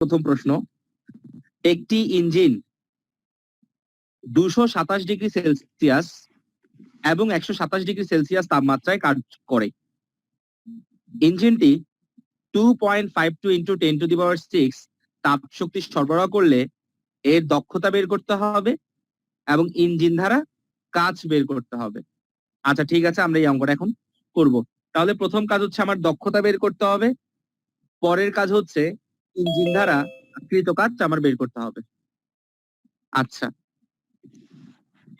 প্রথম প্রশ্ন, একটি ইঞ্জিন 227°C এবং 127°C তাপমাত্রায় কাজ করে। ইঞ্জিনটি 2.52 × 10⁶ তাপ শক্তি সরবরাহ করলে এর দক্ষতা বের করতে হবে এবং ইঞ্জিন দ্বারা কাজ বের করতে হবে। আচ্ছা ঠিক আছে, আমরা এই অঙ্কটা এখন করব। তাহলে প্রথম কাজ হচ্ছে আমার দক্ষতা বের করতে হবে, পরের কাজ হচ্ছে ইঞ্জিন দ্বারা কৃত কাজ আমার বের করতে হবে। আচ্ছা,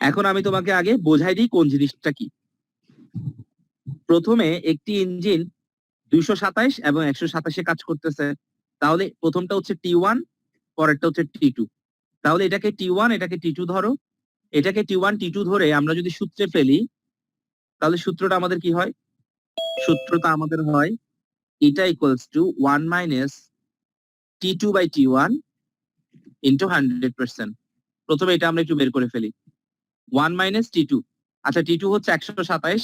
এখন আমি তোমাকে আগে বোঝাই দিই কোন জিনিসটা কি। প্রথমে একটি ইঞ্জিন 227 এবং 127 কাজ করতেছে, তাহলে প্রথমটা হচ্ছে T1, পরেরটা হচ্ছে T2। তাহলে এটাকে T1, এটাকে T2 ধরো, এটাকে T1 T2 ধরে আমরা যদি সূত্রে ফেলি, তাহলে সূত্রটা আমাদের কি হয়? সূত্রটা আমাদের হয় এটা ইকুয়ালস টু 1 - T2/T1 ইন্টু 100%। প্রথমে এটা আমরা একটু বের করে ফেলি। 1 - T2, আচ্ছা T2 হচ্ছে 127,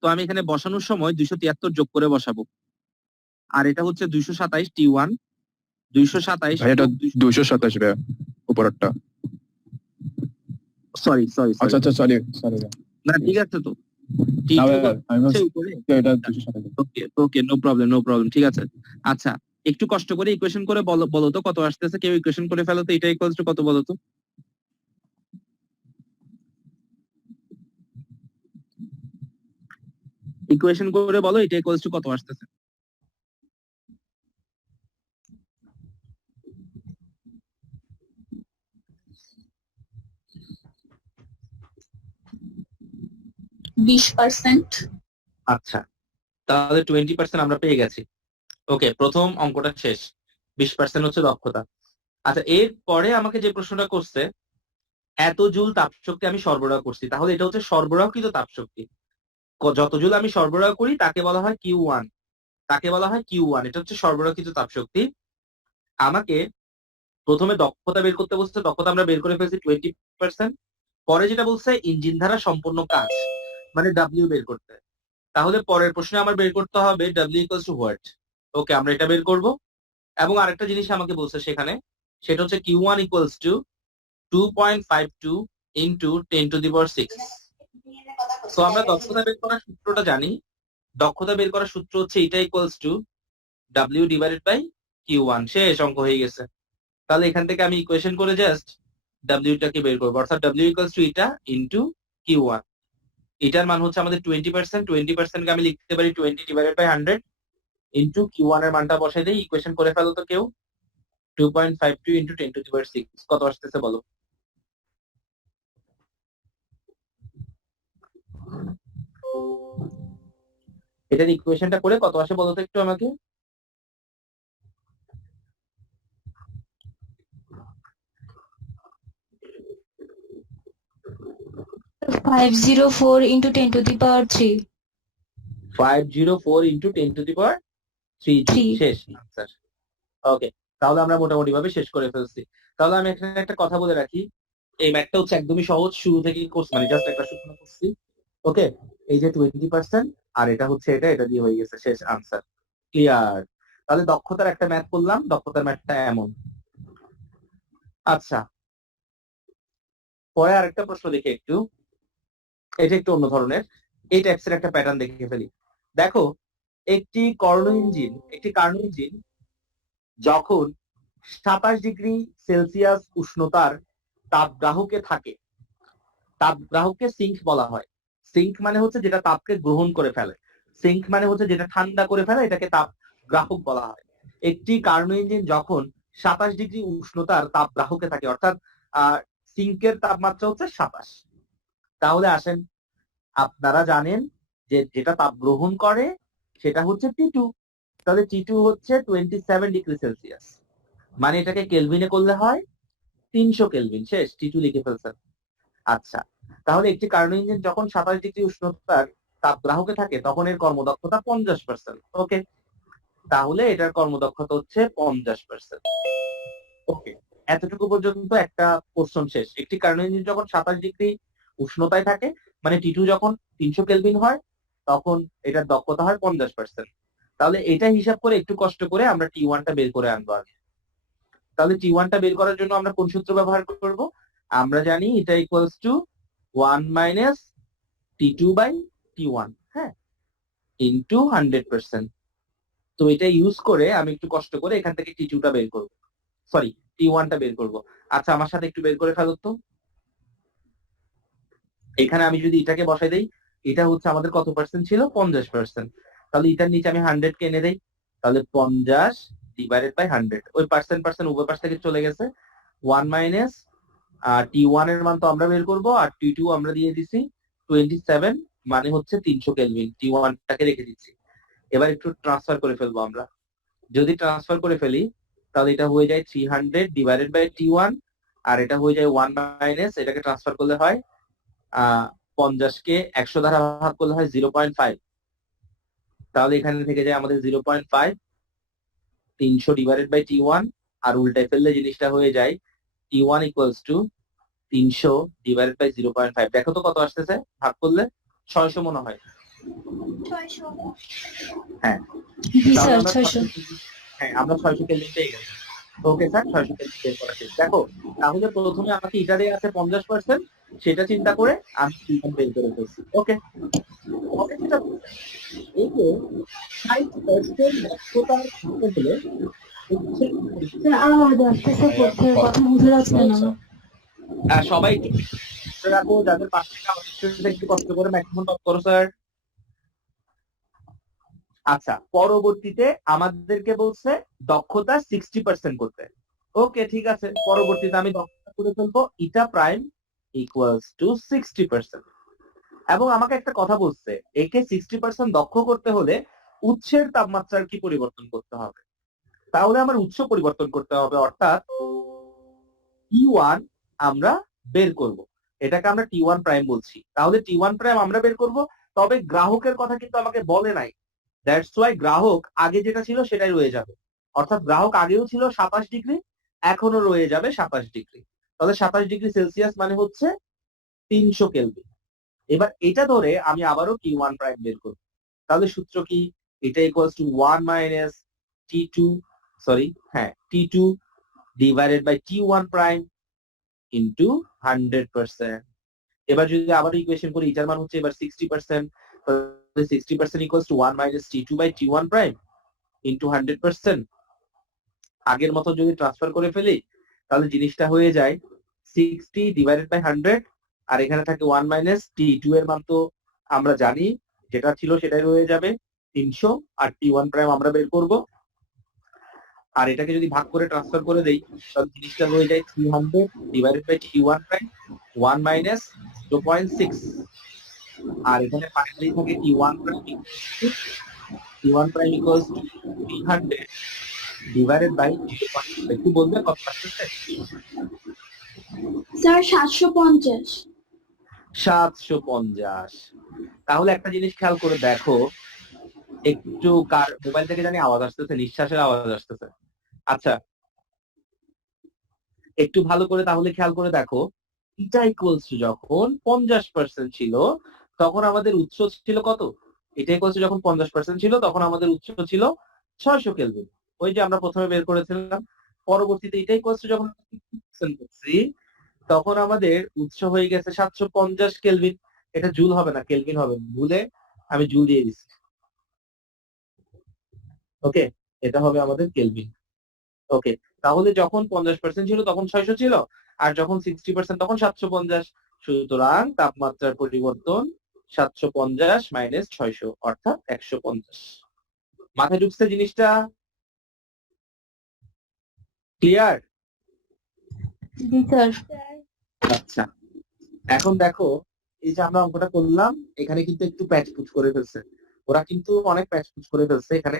তো আমি এখানে বসানোর সময় 273 যোগ করে বসাবো। আর এটা হচ্ছে 227 T1, 227 এটা 227 রে উপরেরটা। সরি সরি আচ্ছা আচ্ছা সরি সরি না ঠিক আছে তো, okay no problem no problem, ঠিক আছে। আচ্ছা একটু কষ্ট করে ইকুয়েশন করে বলো তো কত আসতেছে। কেউ ইকুয়েশন করে ফেলো তো, এটা ইকুয়ালস টু কত বলো তো। ইকুয়েশন করে বলো এটা ইকুয়ালস টু কত আসতেছে। আচ্ছা তাহলে 20% আমরা পেয়ে গেছি। ওকে, প্রথম অঙ্কটা শেষ। 20% হচ্ছে দক্ষতা। আচ্ছা এর পরে আমাকে যে প্রশ্নটা করছে, এত জুল তাপশক্তি আমি সরবরাহ করছি, তাহলে এটা হচ্ছে সরবরাহকৃত তাপশক্তি। যত জুল আমি সরবরাহ করি তাকে বলা হয় Q1, তাকে বলা হয় Q1, এটা হচ্ছে সরবরাহকৃত তাপশক্তি। আমাকে প্রথমে দক্ষতা বের করতে বলছে, দক্ষতা আমরা বের করে ফেলছি 20%। পরে যেটা বলছে ইঞ্জিন দ্বারা সম্পূর্ণ কাজ, মানে W বের করতে। তাহলে পরের প্রশ্নে আমার বের করতে হবে W ইকুয়ালস টু হোয়াট। ওকে, আমরা এটা বের করব। এবং আরেকটা জিনিস আমাকে বলছে সেখানে, সেটা হচ্ছে Q1 ইকুয়ালস টু 2.52 ইন্টু 10⁶। তো আমরা দক্ষতা বের করার সূত্রটা জানি। দক্ষতা বের করার সূত্র হচ্ছে এটা equals to W divided by Q1। শেষ, অঙ্ক হয়ে গেছে। তাহলে এখান থেকে আমি ইকুয়েশন করে জাস্ট W টাকে বের করবো, অর্থাৎ W ইকুয়ালস টু এটা ইন্টু Q1। এটার মান হচ্ছে আমাদের 20%। 20% কে আমি লিখতে পারি 20 ডিভাইডেড বাই 100 ইন্টু Q1 এর মানটা বসাই দেই। ইকুয়েশন করে ফেলো তো কেউ। 2.52 ইন্টু 10⁶ কত আসতেছে বলো। এটার ইকুয়েশনটা করে কত আসে বলো তো একটু আমাকে। 504 into 10⁻³ 504 ইন্টু 10⁻³ শেষ আনসার। ওকে, তাহলে আমরা মোটামুটি ভাবে শেষ করে ফেলছি। তাহলে আমি এখানে একটা কথা বলে রাখি, এই ম্যাথটা হচ্ছে একদমই সহজ, শুরু থেকে কোর্স মানে জাস্ট একটা সূচনা করছি। ওকে, এই যে 20% আর এটা হচ্ছে এটা দিয়ে হয়ে গেছে, শেষ আনসার। ক্লিয়ার? তাহলে দক্ষতার একটা ম্যাথ করলাম, দক্ষতার ম্যাথটা এমন। আচ্ছা পরে আরেকটা প্রশ্ন দেখি একটু, এটা একটু অন্য ধরনের। এই টাইপসের একটা প্যাটার্ন দেখে ফেলি। দেখো একটি কার্নো ইঞ্জিন যখন 27°C উষ্ণতার তাপগ্রাহকে থাকে, তাপগ্রাহককে সিঙ্ক বলা হয়। সিঙ্ক মানে হচ্ছে যেটা তাপকে গ্রহণ করে ফেলে, সিঙ্ক মানে হচ্ছে যেটা ঠান্ডা করে ফেলে, এটাকে তাপগ্রাহক বলা হয়। একটি কার্নো ইঞ্জিন যখন 27° উষ্ণতার তাপগ্রাহকে থাকে, অর্থাৎ সিঙ্কের তাপমাত্রা হচ্ছে 27। তাহলে আসেন, আপনারা জানেন যে যেটা তাপ গ্রহণ করে সেটা হচ্ছে T2। তাহলে T2 হচ্ছে 27°C, মানে এটাকে কেলভিনে করলে হয় 300 কেলভিন। শেষ, T2 লিখে ফেলছেন। আচ্ছা, তাহলে একটি কার্নো ইঞ্জিন যখন 27° উষ্ণতার তাপগ্রাহকে থাকে তখন এর কর্মদক্ষতা 50%। ওকে, তাহলে এটার কর্মদক্ষতা হচ্ছে 50%। ওকে, এতটুকু পর্যন্ত একটা কোশ্চেন শেষ। একটি কার্নো ইঞ্জিন যখন 27° উষ্ণতায় থাকে, মানে T2 যখন 300 কেলভিন হয়, তখন এটার দক্ষতা হয় 50%। তাহলে এটা হিসাব করে একটু কষ্ট করে আমরা T1টা বের করে আনবো আগে। তাহলে T1 টা বের করার জন্য আমরা কোন সূত্র ব্যবহার করব? আমরা জানি এটা equals to 1 minus T2 by T1, হ্যাঁ, ইনটু 100%। তো এটা ইউজ করে আমি একটু কষ্ট করে এখান থেকে T2 টা বের করব, সরি T1 টা বের করব। আচ্ছা, আমার সাথে একটু বের করে ফেলো তো। এখানে আমি যদি এটাকে বসাই দেই, এটা হচ্ছে আমাদের কত পার্সেন্ট ছিল? 50%। তাহলে এটার নিচে আমি 100 কে এনে দেই, তাহলে 50 ডিভাইডেড বাই 100, ওই পার্সেন্ট পার্সেন্ট উভয় পাশ থেকে চলে গেছে। 1 মাইনাস T1 এর মান তো আমরা বের করব, আর T2 আমরা দিয়ে দিছি 27, মানে হচ্ছে 300 কেলভিন। T1 টাকে রেখে দিচ্ছি। এবার একটু ট্রান্সফার করে ফেলবো আমরা। যদি ট্রান্সফার করে ফেলি তাহলে এটা হয়ে যায় 300 ডিভাইডেড বাই T1, আর এটা হয়ে যায় 1 মাইনাস, এটাকে ট্রান্সফার করলে হয় 50 কে 100 দ্বারা ভাগ করলে হয় 0.5। তাহলে এখানে থেকে যায় আমাদের 0.5, 300 ডিভাইডেড বাই T1, আর উল্টায় ফেললে জিনিসটা হয়ে যায় T1 equals to 300 divided by 0.5। দেখো তো কত আসতেছে ভাগ করলে? 600 মনে হয়। হ্যাঁ, জি তাহলে স্যার আমরা 600। হ্যাঁ, আমরা 600 কেলভিন পেয়ে গেছি। ওকে স্যার, 600 কেলভিন বের করা শেষ। দেখো, তাহলে প্রথমে আমাকে এটা দিয়ে আছে 50%, সেটা চিন্তা করে আমি T1 বের করে ফেলছি। ওকে, ওকে, সেটা এই যে 60% দক্ষতার ক্ষেত্রে হলে হচ্ছে আওয়াজ আসতেছে কোথায়, কথা বোঝা যাচ্ছে না। সবাই একটু মনে রাখো, যাদের পাশ থেকে আমাদের সাথে একটু কষ্ট করে ম্যাক্সিমাম টপ করো স্যার। আচ্ছা, পরবর্তীতে আমাদেরকে বলছে দক্ষতা 60% করতে। ওকে, ঠিক আছে, পরবর্তীতে আমি দক্ষতা করে ফেলবো ইটা প্রাইম ইকুয়ালস টু 60%। এবং আমাকে একটা কথা বলছে, একে 60% দক্ষ করতে হলে উৎসের তাপমাত্রার কি পরিবর্তন করতে হবে? তাহলে আমার উৎস পরিবর্তন করতে হবে, অর্থাৎ T1 আমরা বের করব। এটাকে আমরা T1 প্রাইম বলছি। তাহলে T1 প্রাইম আমরা বের করব, তবে গ্রাহকের কথা কিন্তু আমাকে বলে নাই। দ্যাটস ওয়াই গ্রাহক আগে যেটা ছিল সেটাই রয়ে যাবে। অর্থাৎ গ্রাহক আগেও ছিল 27 ডিগ্রি, এখনো রয়ে যাবে 27 ডিগ্রি। তাহলে 27 ডিগ্রি সেলসিয়াস মানে হচ্ছে 300 কেলভিন। এবার এটা ধরে আমি আবারও T1 প্রাইম বের করব। তাহলে সূত্র কি? এটা equals to 1 minus T2, sorry, হ্যাঁ, T2 divided by T1 prime into 100%। এবার যদি আবার ইকুয়েশন করি, এটার মান হচ্ছে এবার 60%, তাহলে 60% equals to 1 minus T2 by T1 prime into 100%। আগের মতো যদি ট্রান্সফার করে ফেলি তাহলে জিনিসটা হয়ে যায় 60 ডিভাইডেড বাই 100, আর এখানে থাকে 1 মাইনাস T2 এর মান তো আমরা জানি, যেটা ছিল সেটাই রয়ে যাবে 300, আর T1 প্রাইম আমরা বের করব। আর এটাকে যদি ভাগ করে ট্রান্সফার করে দেই তাহলে জিনিসটা হয়ে যায় 300 divided by T1 prime 1 minus 0.6, আর এখানে ফাইনালি থাকে T1 prime equals to 300 divided by 0.6। একটু বলবে কত আসছে? স্যার 750। 750। তাহলে একটা জিনিস খেয়াল করে দেখো, একটু কার মোবাইল থেকে জানি আওয়াজ আসতেছে, নিঃশ্বাসের আওয়াজ আসতেছে। আচ্ছা, একটু ভালো করে তাহলে খেয়াল করে দেখো, এটা ইকুয়ালস টু যখন 50% ছিল তখন আমাদের উৎস ছিল কত? এটা ইকুয়ালস টু যখন 50% ছিল তখন আমাদের উৎস ছিল 600 কেলভিন, ওই যে আমরা প্রথমে বের করেছিলাম। পরবর্তীতে এটা ইকুয়ালস টু যখন 50% করছি তখন আমাদের উৎস হয়ে গেছে 750 কেলভিন। এটা জুল হবে না, কেলভিন হবে, ভুলে আমি জুল দিয়ে দিচ্ছি। ওকে, এটা হবে আমাদের কেলভিন। ওকে, তাহলে যখন 50% ছিল তখন 600 ছিল, আর যখন 60% তখন 750। সুতরাং তাপমাত্রার পরিবর্তন 750 মাইনাস 600 অর্থাৎ 150। মাথায় ঢুকছে জিনিসটা? ক্লিয়ার? জি স্যার। আচ্ছা, এখন দেখো, এই যে আমরা অঙ্কটা করলাম এখানে কিন্তু একটু প্যাচপুচ করে ফেলছে, ওরা কিন্তু অনেক প্যাচপুচ করে ফেলছে এখানে,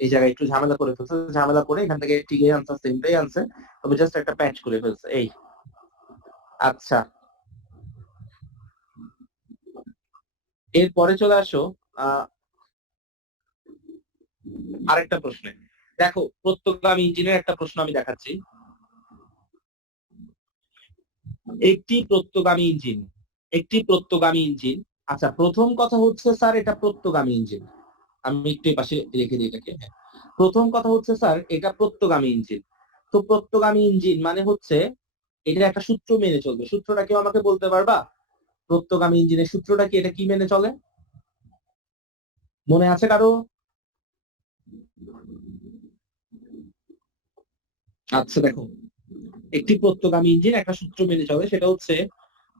এই জায়গায় একটু ঝামেলা করে ফেলছে, ঝামেলা করে এখান থেকে ঠিকই আনসার সেমটাই আনছে, তবে জাস্ট একটা প্যাচ করে ফেলছে এই। আচ্ছা, এরপরে চলে আসো আরেকটা প্রশ্নে। দেখো, প্রত্যক্ষগামী ইঞ্জিনের একটা প্রশ্ন আমি দেখাচ্ছি। একটি প্রত্যগামী ইঞ্জিন। আচ্ছা, প্রথম কথা হচ্ছে স্যার এটা প্রত্যগামী ইঞ্জিন, আমি একটু পাশে রেখে দিই এটাকে। প্রথম কথা হচ্ছে স্যার এটা প্রত্যগামী ইঞ্জিন। তো প্রত্যগামী ইঞ্জিন মানে হচ্ছে এটা একটা সূত্র মেনে চলবে। সূত্রটা কেউ আমাকে বলতে পারবা? প্রত্যগামী ইঞ্জিনের সূত্রটা কি? এটা কি মেনে চলে? মনে আছে কারো? আচ্ছা দেখো, একটি প্রত্যগামী ইঞ্জিন একটা সূত্র মেনে চলে, সেটা হচ্ছে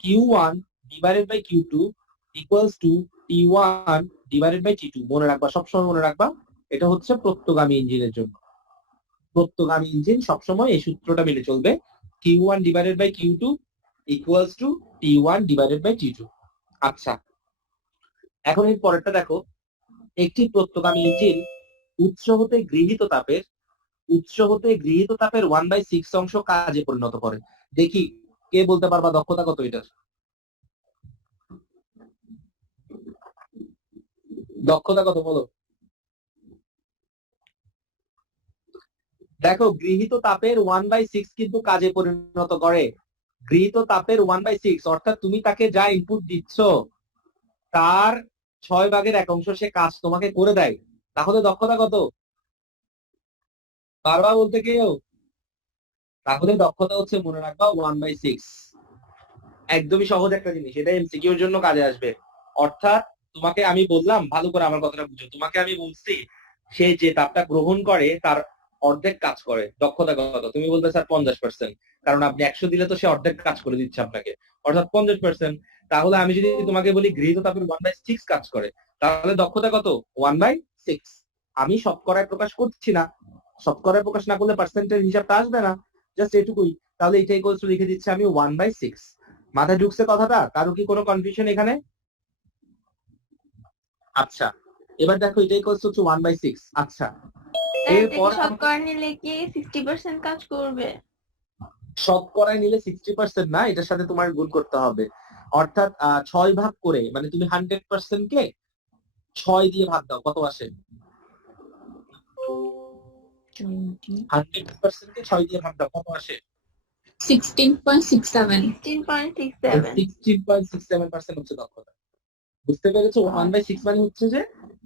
Q1 divided by Q2 equals to T1 divided by T2। মনে রাখবা, সবসময় মনে রাখবা, এটা হচ্ছে প্রত্যগামী ইঞ্জিনের জন্য। প্রত্যগামী ইঞ্জিন সবসময় এই সূত্রটা মেনে চলবে, Q1 divided by Q2 equals to T1 divided by T2। আচ্ছা, এখন এর পরেরটা দেখো, একটি প্রত্যগামী ইঞ্জিন উৎস হতে গৃহীত তাপের 1/6 অংশ কাজে পরিণত করে। দেখি কে বলতে পারবা দক্ষতা কত এটার? দক্ষতা কত বলো? দেখো, গৃহীত তাপের 1/6 কিন্তু কাজে পরিণত করে। গৃহীত তাপের 1/6 অর্থাৎ তুমি তাকে যা ইনপুট দিচ্ছ তার 6/1 সে কাজ তোমাকে করে দেয়। তাহলে দক্ষতা কত? পারবা বলতে কেউ? তাহলে দক্ষতা হচ্ছে, মনে রাখবা, 1/6। একদমই সহজ একটা জিনিস, এটা এমসিকিউর জন্য কাজে আসবে। অর্থাৎ তোমাকে আমি বললাম, ভালো করে আমার কথাটা বুঝো, তোমাকে আমি বলছি সে যে তাপটা গ্রহণ করে তার অর্ধেক কাজ করে। দক্ষতা কত? তুমি বলতে স্যার 50%, কারণ আপনি 100 দিলে তো সে অর্ধেক কাজ করে দিচ্ছে আপনাকে, অর্থাৎ 50%। তাহলে আমি যদি তোমাকে বলি গৃহীত তাপের 1/6 কাজ করে, তাহলে দক্ষতা কত? 1/6। আমি শতকরায় প্রকাশ করছি না, শতকরায় প্রকাশ না করলে পার্সেন্টেজ হিসাবটা আসবে না, জাস্ট এটুকুই। তাহলে এটাই ইকুয়ালস টু লিখে দিচ্ছি আমি 1/6। মাথায় ঢুকছে কথাটা? কারো কি কোনো কনফিউশন এখানে? আচ্ছা, এবার দেখো, এটা ইকুয়ালস হচ্ছে 1/6। আচ্ছা, এরপর শতকরা নিলে কি 60% কাজ করবে? শতকরায় নিলে 60% না, এটার সাথে তোমার গুণ করতে হবে। অর্থাৎ 6 ভাগ করে, মানে তুমি 100% কে 6 দিয়ে ভাগ দাও, কত আসে? 100% কে 6 দিয়ে ভাগ দাও, কত আসে? 16.67 16.67% হচ্ছে দক্ষতা। বুঝতে পেরেছো? 1/6 মানে হচ্ছে যে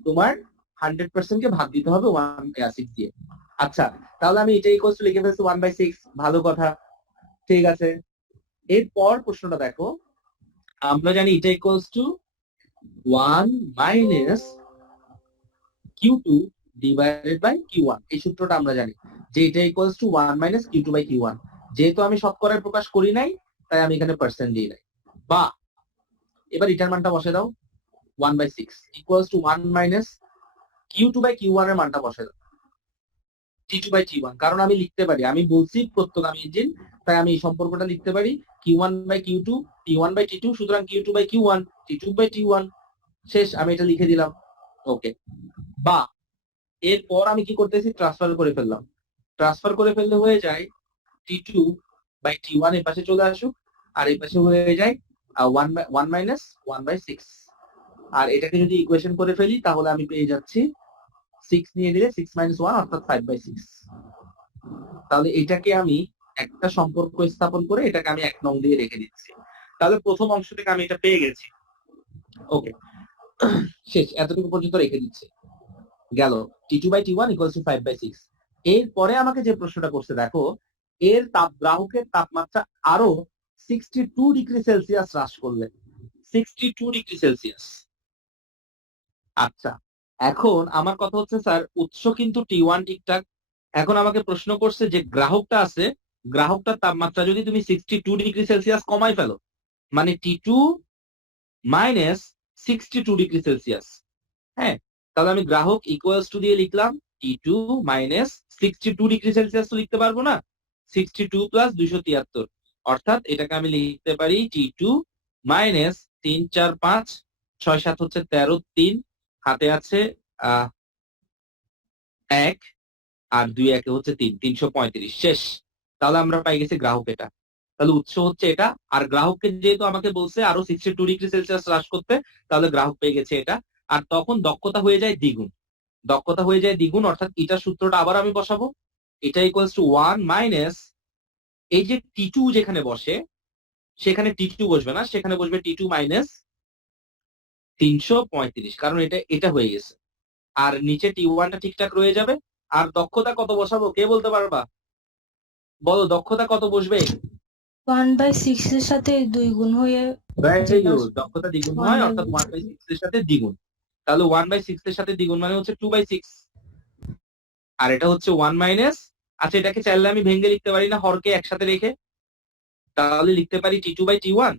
তোমার 100% কে ভাগ দিতে হবে 1/6 দিয়ে। আচ্ছা, তাহলে আমি এটা ইকুয়ালস টু লিখে ফেলছি 1/6। ভালো কথা, ঠিক আছে। এরপর প্রশ্নটা দেখো, আমরা জানি এটা equals to 1 minus Q2 divided by Q1। এই সূত্রটা আমরা জানি যে এটা equals to 1 minus Q2 by Q1। যেহেতু আমি শতকরায় প্রকাশ করি নাই, তাই আমি এখানে পার্সেন্ট দিই নাই। বা এবার এটার মানটা বসে দাও, 1/6 equals to 1 minus Q2 by Q1 এর মানটা বসে দাও, T2 বাই T1। কারণ আমি লিখতে পারি, আমি বলছি প্রত্যগামী ইঞ্জিন, তাই আমি এই সম্পর্কটা লিখতে পারি Q1 by Q2 T1 by T2, সুতরাং Q2 by Q1 T2 by T1। শেষ, আমি এটা লিখে দিলাম। ওকে। বা এরপর আমি কি করতেছি, ট্রান্সফার করে ফেললাম। ট্রান্সফার করে ফেললে হয়ে যায় T2 বাই T1 এই পাশে চলে আসুক, আর এই পাশে হয়ে যায় 1 মাইনাস 1/6। আর এটাকে যদি ইকুয়েশন করে ফেলি তাহলে আমি পেয়ে যাচ্ছি 6 নিয়ে দিলে 6 মাইনাস 1 অর্থাৎ 5/6। তাহলে এটাকে আমি একটা সম্পর্ক স্থাপন করে এটাকে আমি 1 নং দিয়ে রেখে দিচ্ছি। তাহলে প্রথম অংশ থেকে আমি এটা পেয়ে গেছি। ওকে, শেষ, এতটুকু পর্যন্ত রেখে দিচ্ছি। গেল T2 by T1 equals to 5/6। এরপরে আমাকে যে প্রশ্নটা করছে দেখো, এর গ্রাহকের তাপমাত্রা আরো 62 ডিগ্রি সেলসিয়াস হ্রাস করলে, 62 ডিগ্রি সেলসিয়াস। আচ্ছা, এখন আমার কথা হচ্ছে স্যার উৎস কিন্তু T1 ঠিকঠাক। এখন আমাকে প্রশ্ন করছে যে গ্রাহকটা আছে, গ্রাহকটার তাপমাত্রা যদি তুমি 62 ডিগ্রি সেলসিয়াস কমাই ফেলো, মানে T2 মাইনাস 62 ডিগ্রি সেলসিয়াস। হ্যাঁ, তাহলে আমি গ্রাহক ইকুয়ালস টু দিয়ে লিখলাম T2 মাইনাস 62 ডিগ্রি সেলসিয়াস, তো লিখতে পারবো না, 62 প্লাস 273, অর্থাৎ এটাকে আমি লিখতে পারি T2 মাইনাস 3 4 5 6 7 হচ্ছে 13, 3 হাতে আছে 1 আর 2 একে হচ্ছে 3, 335। শেষ। তাহলে আমরা পাই গেছি গ্রাহক এটা। তাহলে উৎস হচ্ছে এটা, আর গ্রাহককে যেহেতু আমাকে বলছে আরো 62 ডিগ্রি সেলসিয়াস হ্রাস করতে, তাহলে গ্রাহক পেয়ে গেছে এটা। আর তখন দক্ষতা হয়ে যায় দ্বিগুণ, দক্ষতা হয়ে যায় দ্বিগুণ, অর্থাৎ এটার সূত্রটা আবার আমি বসাবো, এটা ইকুয়ালস টু 1 মাইনাস, এই যে T2 যেখানে বসে সেখানে T2 বসবে না, সেখানে বসবে T2 মাইনাস 335, কারণ এটা হয়ে গেছে। আর নিচে T1টা ঠিকঠাক রয়ে যাবে। আর দক্ষতা কত বসাবো কে বলতে পারবা? বলো দক্ষতা কত বসবে? 1/6 এর সাথে 2 গুণ হয়ে ভেরি যেটা গুড, দক্ষতা দ্বিগুণ ওয়ান হয় বাই অর্থাৎ 1/6 এর সাথে দ্বিগুণ। তাহলে 1/6 এর সাথে দ্বিগুণ মানে হচ্ছে 2/6, আর এটা হচ্ছে 1 মাইনাস। আচ্ছা, এটাকে চাইলে আমি ভেঙে লিখতে পারি না হরকে একসাথে রেখে? তাহলে লিখতে পারি T2/T1,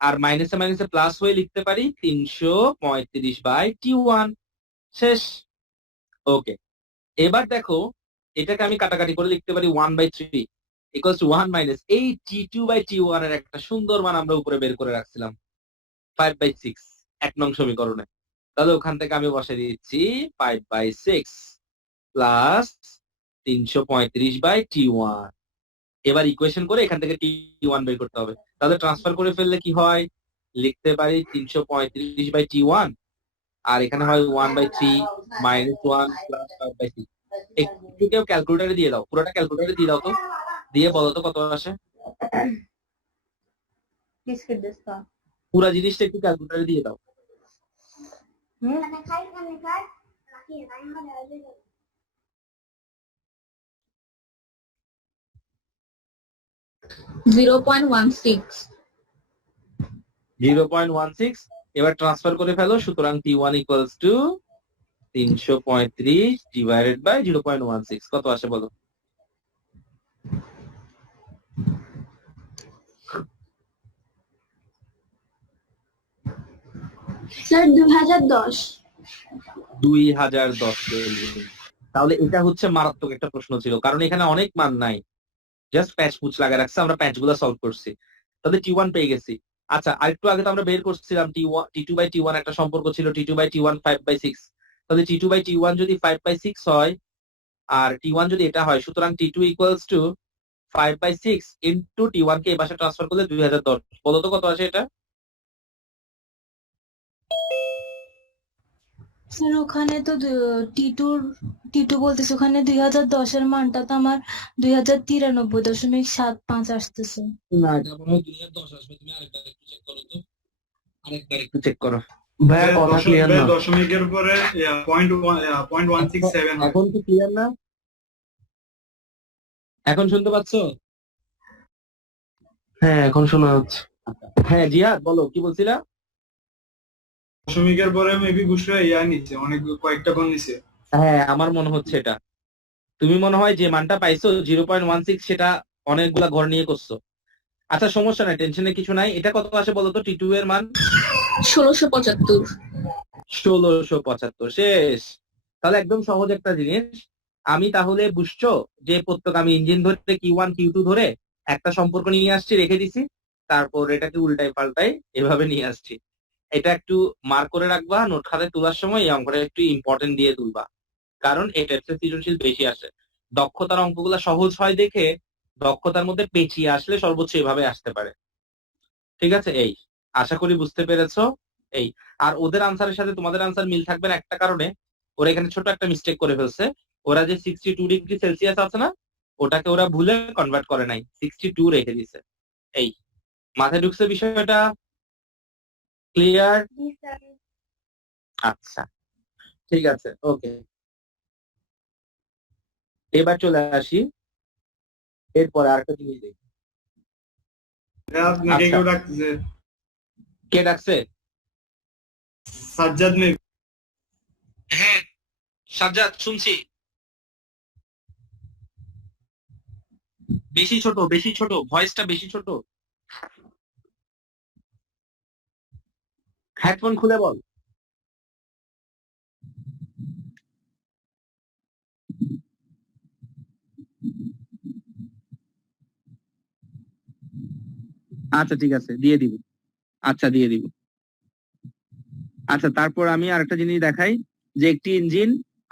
আর মাইনাসে মাইনাসে প্লাস হয়ে লিখতে পারি 335/T1। শেষ। ওকে, এবার দেখো এটাকে আমি কাটাকাটি করে লিখতে পারি 1/3 ইকুয়ালস টু 1 মাইনাস এই T2/T1 এর একটা সুন্দর মান আমরা উপরে বের করে রাখছিলাম 5/6 1 নং সমীকরণে। তাহলে ওখান থেকে আমি বসাই দিচ্ছি 5/6 প্লাস 335/T1। এবার ইকুয়েশন করে এখান থেকে T1 বের করতে হবে। তাহলে ট্রান্সফার করে ফেললে কি হয়? লিখতে পারি 335/T1, আর এখানে হয় 1/3 মাইনাস 1 প্লাস 5/6। একটু কেউ ক্যালকুলেটারে দিয়ে দাও, পুরোটা ক্যালকুলেটারে দিয়ে দাও তো, দিয়ে বলো তো কত আসে। বিস্কিট দিস্তা পুরা জিনিসটা একটু ক্যালকুলেটারে দিয়ে দাও। হুম 0.16 0.16। এবার ট্রান্সফার করে ফেলো, সুতরাং T1 equals to 335 divided by 0.16 কত আসে বলো। Sir 2010 2010 kelvin. তাহলে এটা হচ্ছে মারাত্মক একটা প্রশ্ন ছিল, কারণ এখানে অনেক মান নাই, জাস্ট প্যাচ পুচ লাগা রাখছে, আমরা প্যাচ গুলা সলভ করছি। তাহলে T1 পেয়ে গেছি। আচ্ছা, আরেকটু আগে তো আমরা বের করছিলাম T2/T1 একটা সম্পর্ক ছিল T2/T1 5/6। তাহলে T2/T1 যদি 5/6 হয় আর T1 যদি এটা হয়, সুতরাং T2 equals two 5/6 into T1 কে এই পাশে ট্রান্সফার করলে 2010। বলো তো কত আসে এটা? স্যার ওখানে তো টি টু বলতেছে, ওখানে 2010 এর মানটা তো আমার 2093.75 আসতেছে। না, এটা মনে হয় 2010 আসবে। তুমি আরেকবার একটু চেক করো তো, আরেকবার একটু চেক করো। ভাইয়া কথা ক্লিয়ার না। দশমিকের পরে পয়েন্ট 167 হয়। এখন কি ক্লিয়ার না? এখন শুনতে পাচ্ছো? হ্যাঁ, এখন শোনা যাচ্ছে। হ্যাঁ জিহাদ, বলো কি বলছিলা? দশমিকের পরে মেবি বুঝবে নিচ্ছে অনেক কয়েকটা কোণ নিচ্ছে। হ্যাঁ, আমার মনে হচ্ছে এটা। তুমি মনে হয় যে মানটা পাইছো 0.16 সেটা অনেকগুলা ঘর নিয়ে করছো। আচ্ছা, সমস্যা নাই, টেনশনের কিছু নাই। এটা কত আসে বলো তো T2 এর মান? 1675। 1675। শেষ। তাহলে একদম সহজ একটা জিনিস। আমি তাহলে বুঝছো যে প্রত্যেক আমি ইঞ্জিন ধরে Q1 Q2 ধরে একটা সম্পর্ক নিয়ে আসছি, রেখে দিছি, তারপর এটাকে উল্টাই পাল্টাই এভাবে নিয়ে আসছি। এটা একটু মার্ক করে রাখবা, নোট খাতায় তোলার সময় এই অঙ্কটা একটু ইম্পর্টেন্ট দিয়ে তুলবা, কারণ এই টাইপের সৃজনশীল বেশি আসে। দক্ষতার অঙ্কগুলা সহজ হয় দেখে দক্ষতার মধ্যে পেঁচিয়ে আসলে সর্বোচ্চ এভাবে আসতে পারে। ঠিক আছে, এই আশা করি বুঝতে পেরেছো। এই আর ওদের আনসারের সাথে তোমাদের আনসার মিল থাকবে না একটা কারণে, ওরা এখানে ছোট একটা মিস্টেক করে ফেলছে। ওরা যে 62°C আছে না, ওটাকে ওরা ভুলে কনভার্ট করে নাই, 62 রেখে দিছে। এই মাথায় ঢুকছে বিষয়টা? ক্লিয়ার? আচ্ছা, ঠিক আছে, ওকে। এবার চলে আসি এরপরে আরেকটা জিনিস দেখি। আপনাকে আচ্ছা, কেউ ডাকতেছে, কে ডাকছে? সাজ্জাদ মেবি। হ্যাঁ সাজ্জাদ, শুনছি। বেশি ছোট, বেশি ছোট, ভয়েসটা বেশি ছোট। হেডফোন খুলে বল। আচ্ছা ঠিক আছে, দিয়ে দিব। আচ্ছা, দিয়ে দিব। আচ্ছা, তারপর আমি আরেকটা জিনিস দেখাই, যে একটি ইঞ্জিন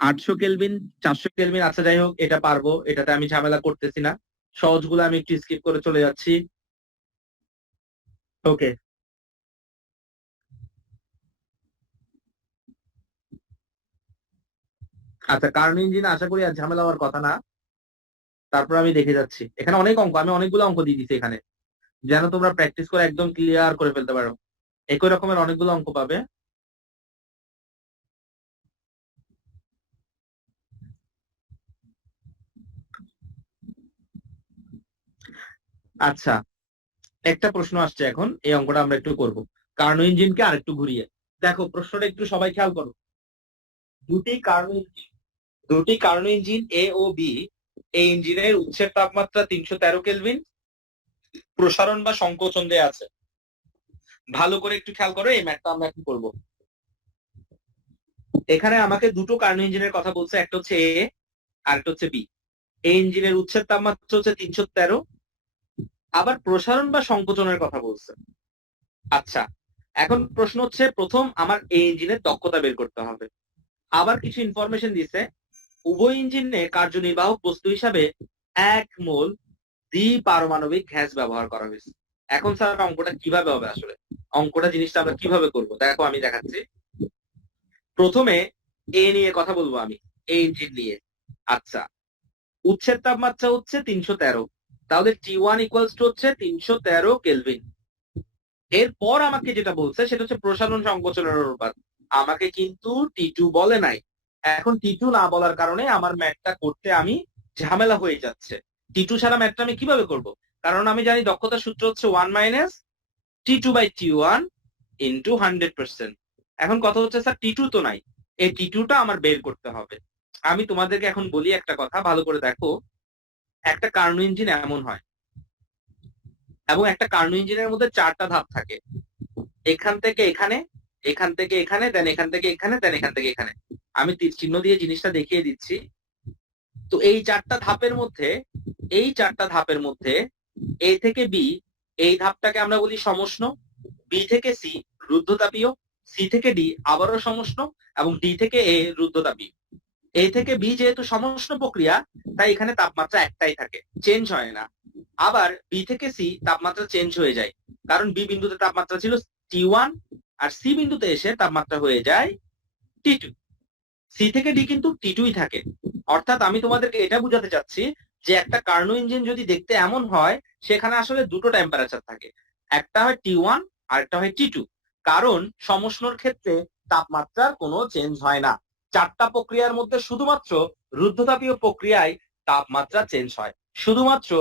800 কেলভিন 400 কেলভিন, আচ্ছা যাই হোক, এটা পারবো, এটাতে আমি ঝামেলা করতেছি না। সহজগুলো আমি একটু স্কিপ করে চলে যাচ্ছি। ওকে, আচ্ছা, কারণ ইঞ্জিন আশা করি আর ঝামেলা হওয়ার কথা না। তারপর আমি দেখে যাচ্ছি, এখানে অনেক অঙ্ক, আমি অনেকগুলো অঙ্ক দিয়ে দিচ্ছি এখানে, যেন তোমরা প্র্যাকটিস করে একদম ক্লিয়ার করে ফেলতে পারো। একই রকমের অনেকগুলো অঙ্ক পাবে। আচ্ছা, একটা প্রশ্ন আসছে এখন, এই অঙ্কটা আমরা একটু করব। কার্নো ইঞ্জিনকে আরেকটু ঘুরিয়ে দেখো, প্রশ্নটা একটু সবাই খেয়াল করো। দুটি কার্নো ইঞ্জিন এ ও বি, এই ইঞ্জিনের উৎসের তাপমাত্রা 313 কেলভিন, প্রসারণ বা সংকোচন দেয়া আছে। ভালো করে একটু খেয়াল করো, এই ম্যাথটা আমরা এখন করব। এখানে আমাকে দুটো কার্নো ইঞ্জিনের কথা বলছে, একটা হচ্ছে এ আর একটা হচ্ছে বি। এই ইঞ্জিনের উৎসের তাপমাত্রা হচ্ছে 313, আবার প্রসারণ বা সংকোচনের কথা বলছে। আচ্ছা, এখন প্রশ্ন হচ্ছে, প্রথম আমার এই ইঞ্জিনের দক্ষতা বের করতে হবে। আবার কিছু ইনফরমেশন দিছে, উভয় ইঞ্জিনে কার্যনির্বাহক বস্তু হিসাবে 1 মোল দ্বিপারমাণবিক গ্যাস ব্যবহার করা হয়েছে। এখন স্যার অঙ্কটা কিভাবে হবে? আসলে অঙ্কটা জিনিসটা আমরা কিভাবে করব দেখো, আমি দেখাচ্ছি। প্রথমে এ নিয়ে কথা বলবো আমি, এই ইঞ্জিন নিয়ে। আচ্ছা, উৎসের তাপমাত্রা হচ্ছে 313, তাহলে T1 ইকুয়ালস টু হচ্ছে 313 কেলভিন। এরপর আমাকে যেটা বলছে সেটা হচ্ছে প্রসারণ সংকোচনের অনুপাত। আমাকে কিন্তু T2 বলে নাই। এখন T2 না বলার কারণে আমার ম্যাথটা করতে আমি ঝামেলা হয়ে যাচ্ছে। T2 ছাড়া ম্যাথটা আমি কিভাবে করব? কারণ আমি জানি দক্ষতার সূত্র হচ্ছে 1 minus T2 by T1 into 100%। এখন কথা হচ্ছে স্যার T2 তো নাই, এই T2টা আমার বের করতে হবে। আমি তোমাদেরকে এখন বলি একটা কথা, ভালো করে দেখো। একটা কার্নো ইঞ্জিন এমন হয়, এবং একটা কার্নো ইঞ্জিনের মধ্যে 4টা ধাপ থাকে। এখান থেকে এখানে, এখান থেকে এখানে, দেন এখান থেকে এখানে, দেন এখান থেকে এখানে। আমি তীর চিহ্ন দিয়ে জিনিসটা দেখিয়ে দিচ্ছি। তো এই 4টা ধাপের মধ্যে, এই 4টা ধাপের মধ্যে এ থেকে বি, এই ধাপটাকে আমরা বলি সমষ্ণ। বি থেকে সি রুদ্ধতাপীয়, সি থেকে ডি আবারও সমষ্ণ, এবং ডি থেকে এ রুদ্ধতাপীয়। এ থেকে বি যেহেতু সমষ্ণ প্রক্রিয়া, তাই এখানে তাপমাত্রা একটাই থাকে, চেঞ্জ হয় না। আবার বি থেকে সি তাপমাত্রা চেঞ্জ হয়ে যায়, কারণ বি বিন্দুতে তাপমাত্রা ছিল T1, আর সি বিন্দুতে এসে তাপমাত্রা হয়ে যায় T2। সি থেকে ডি কিন্তু T2ই থাকে। অর্থাৎ আমি তোমাদেরকে এটা বুঝাতে চাচ্ছি যে একটা কার্নো ইঞ্জিন যদি দেখতে এমন হয়, সেখানে আসলে দুটো টেম্পারেচার থাকে, একটা হয় T1 আর একটা হয় T2। কারণ সমষ্ণর ক্ষেত্রে তাপমাত্রার কোনো চেঞ্জ হয় না। 4টা প্রক্রিয়ার মধ্যে শুধুমাত্র রুদ্ধতাপীয় প্রক্রিয়ায় তাপমাত্রা চেঞ্জ হয়, শুধুমাত্র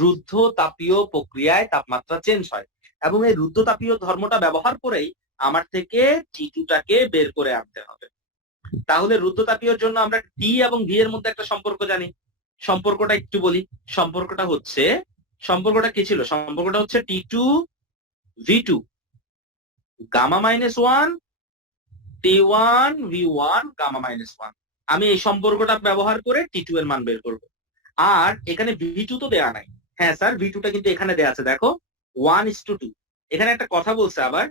রুদ্ধতাপীয় প্রক্রিয়ায় তাপমাত্রা চেঞ্জ হয়। এবং এই রুদ্ধতাপীয় ধর্মটা ব্যবহার করেই আমার থেকে T2টাকে বের করে আনতে হবে। তাহলে রুদ্ধতাপীয়র জন্য আমরা টি এবং ভি এর মধ্যে একটা সম্পর্ক জানি। সম্পর্কটা একটু বলি। সম্পর্কটা কি ছিল? সম্পর্কটা হচ্ছে T2 V2 gamma minus 1 T1 V1 gamma minus 1। আমি এই সম্পর্কটা ব্যবহার করে T2 এর মান বের করব। আর এখানে V2 তো দেয়া নাই। হ্যাঁ স্যার, V2টা কিন্তু এখানে দেয়া আছে, দেখো 1:2। এখানে একটা কথা বলছে আবার,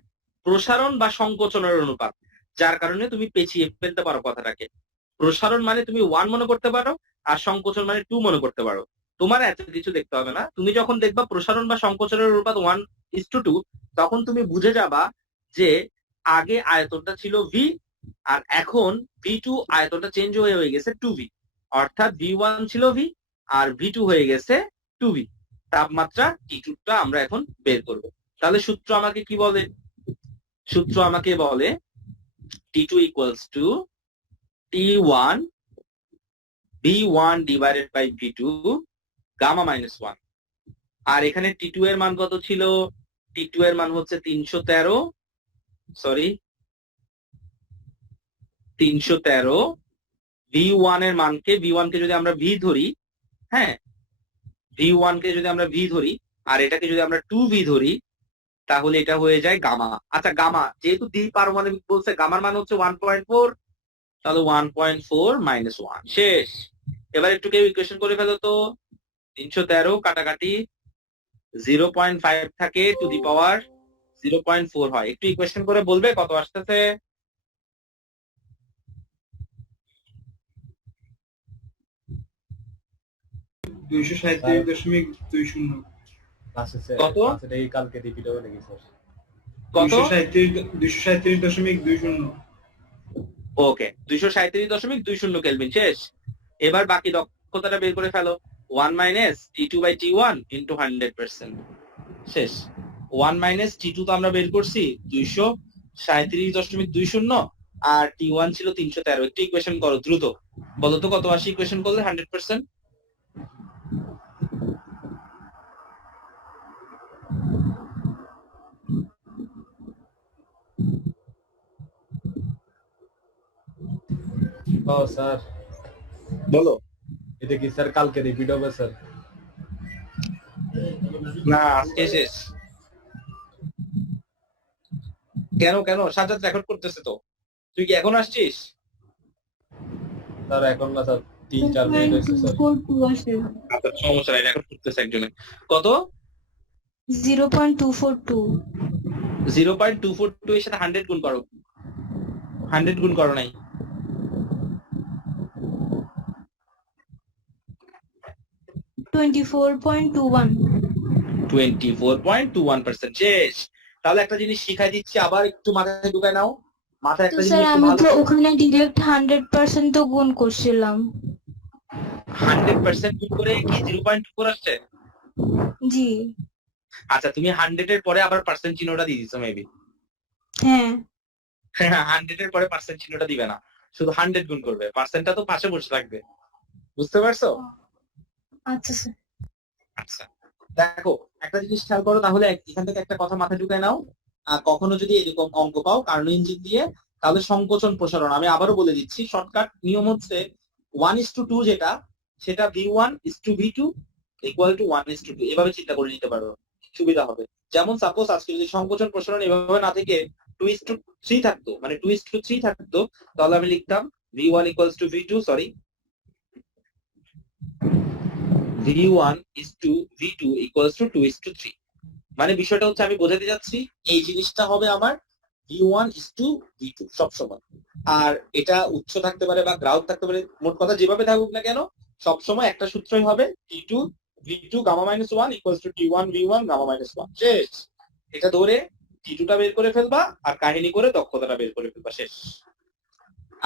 প্রসারণ বা সংকোচনের অনুপাত, যার কারণে তুমি পেঁচিয়ে ফেলতে পারো কথাটাকে। প্রসারণ মানে তুমি 1 মনে করতে পারো, আর সংকোচন মানে 2 মনে করতে পারো। তোমার এত কিছু দেখতে হবে না। তুমি যখন দেখবা প্রসারণ বা সংকোচনের অনুপাত 1:2, তখন তুমি বুঝে যাবা যে আগে আয়তনটা ছিল V, আর এখন V2 আয়তনটা চেঞ্জ হয়ে গেছে 2V। অর্থাৎ V1 ছিল V, আর V2 হয়ে গেছে 2V। তাপমাত্রা T2টা আমরা এখন বের করব। তাহলে সূত্র আমাকে কি বলে? সূত্র আমাকে বলে T2 equals to T1 V1 divided by V2 gamma minus 1। আর এখানে T2 এর মান কত ছিল? T2 এর মান হচ্ছে 313। V1 এর মানকে, V1 কে যদি আমরা V ধরি, হ্যাঁ V1 কে যদি আমরা V ধরি, আর এটাকে যদি আমরা 2V ধরি, তাহলে এটা হয়ে যায় গামা। আচ্ছা, গামা যেহেতু দ্বিপারমাণবিক বলছে, গামার মান হচ্ছে 1.4, তাহলে 1.4 মাইনাস 1 শেষ। এবার একটু কেউ ইকুয়েশন করে ফেলো তো। 313 কাটাকাটি 0.5 থাকে, টু দি পাওয়ার 0.4 হয়। একটু ইকুয়েশন করে বলবে কত আসতেছে? দুইশো 237.20। কত? কালকে রিপিট হবে নাকি স্যার? কত? 237.20। ওকে, 237.20 কেলভিন শেষ। এবার বাকি দক্ষতাটা বের করে ফেলো। 1 minus T2 by T1 into 100%। শেষ। 1 মাইনাস T2 তো আমরা বের করছি 237.20, আর T1 ছিল 313। একটু ইকুয়েশন করো দ্রুত, বলো তো কত আসে ইকুয়েশন করলে 100%? ও স্যার, বলো। এটা কি স্যার কালকে রিপিট হবে স্যার? না, আজকে শেষ। কেন কেন? সাজ্জাদ রেকর্ড করতেছে তো, তুই কি এখন আসছিস? স্যার এখন না স্যার, 3-4 মিনিট হয়েছে স্যার। 0.242 আসে। আচ্ছা, সমস্যা নাই, রেকর্ড করতেছে একজনে। কত? 0.242। 0.242 এর সাথে 100 গুণ করো। 100 গুণ করো নাই। 24.21। 24.21% শেষ। তাহলে একটা জিনিস শিখাই দিচ্ছি, আবার একটু মাথায় ঢুকায় নাও। মাথায় তো একটা স্যার জিনিস আমি ভালো তো ওখানে ডিরেক্ট 100% তো গুণ করছিলাম। 100% গুণ করে কি 0.24 আসছে? জি। আচ্ছা, তুমি 100 এর পরে আবার পার্সেন্ট চিহ্নটা দিয়ে দিছো মেবি। হ্যাঁ। 100 এর পরে পার্সেন্ট চিহ্নটা দিবে না, শুধু 100 গুণ করবে, পার্সেন্টটা তো পাশে বসে থাকবে। বুঝতে পারছো? আচ্ছা স্যার। আচ্ছা, দেখো একটা জিনিস খেয়াল করো তাহলে, এখান থেকে একটা কথা মাথায় ঢুকায় নাও। কখনো যদি এরকম অঙ্ক পাও কার্নো ইঞ্জিন দিয়ে, তাহলে সংকোচন প্রসারণ, আমি আবারও বলে দিচ্ছি, শর্টকাট নিয়ম হচ্ছে 1:2 যেটা, সেটা v1:v2 ইকুয়াল টু 1:2, এভাবে চিন্তা করে নিতে পারো, সুবিধা হবে। যেমন সাপোজ আজকে যদি সংকোচন প্রসারণ এভাবে না থেকে 2:3 থাকতো, মানে 2:3 থাকতো, তাহলে আমি লিখতাম v1 equals to v2, sorry, v1:v2 equals to 2:3। মানে বিষয়টা হচ্ছে, আমি বোঝাতে যাচ্ছি এই জিনিসটা হবে আমার v1:v2 সবসময়। আর এটা উৎস থাকতে পারে বা গ্রাউন্ড থাকতে পারে, মোট কথা যেভাবে থাকুক না কেন, সবসময় একটা সূত্রই হবে, t2v2 gamma-1 equals to t1v1 gamma-1 শেষ। এটা ধরে t2টা বের করে ফেলবা আর কাহিনী করে দক্ষতাটা বের করে ফেলবা, শেষ।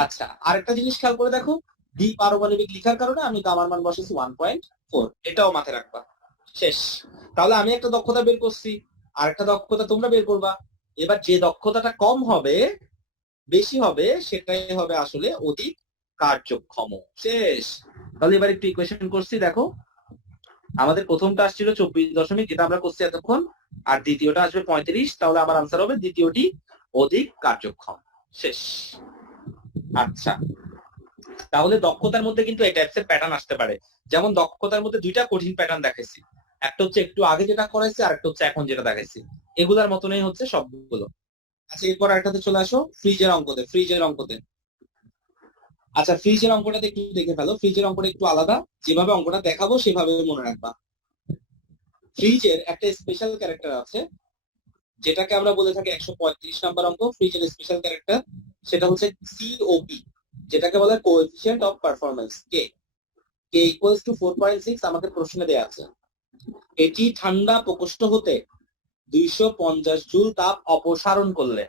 আচ্ছা, আরেকটা জিনিস খেয়াল করে দেখো, দ্বি পারমাণবিক লিখার কারণে আমি গামার মান বসেছি 1.4, এটাও মাথায় রাখবা, শেষ। তাহলে আমি একটা দক্ষতা বের করছি, আর একটা দক্ষতা তোমরা বের করবা। এবার যে দক্ষতাটা কম হবে বেশি হবে, সেটাই হবে আসলে অধিক কার্যক্ষম, শেষ। তাহলে এবার একটু ইকুয়েশন করছি, দেখো আমাদের প্রথমটা আসছিল 24 যেটা আমরা করছি এতক্ষণ, আর দ্বিতীয়টা আসবে 35, তাহলে আমার আনসার হবে দ্বিতীয়টি অধিক কার্যক্ষম, শেষ। আচ্ছা, তাহলে দক্ষতার মধ্যে কিন্তু এই টাইপসের প্যাটার্ন আসতে পারে। যেমন দক্ষতার মধ্যে দুইটা কঠিন প্যাটার্ন দেখাইছি, একটা হচ্ছে একটু আগে যেটা করাইছি, আর একটা হচ্ছে এখন যেটা দেখাইছি, এগুলার মতনই হচ্ছে সবগুলো। আচ্ছা, এরপর একটাতে চলে আসো, ফ্রিজের অঙ্কতে। আচ্ছা, ফ্রিজের অঙ্কটাতে একটু দেখে ফেলো, ফ্রিজের অঙ্কটা একটু আলাদা, যেভাবে অঙ্কটা দেখাবো সেভাবে মনে রাখবা। ফ্রিজের একটা স্পেশাল ক্যারেক্টার আছে, যেটাকে আমরা বলে থাকি 135 নাম্বার অঙ্ক। ফ্রিজের স্পেশাল ক্যারেক্টার সেটা হচ্ছে সিওপি, যেটাকে বলে coefficient of performance, K equals to 4.6 আমাকে প্রশ্নে দেয়া আছে। এটি ঠান্ডা প্রকোষ্ঠ হতে 250 জুল তাপ অপসারণ করলে,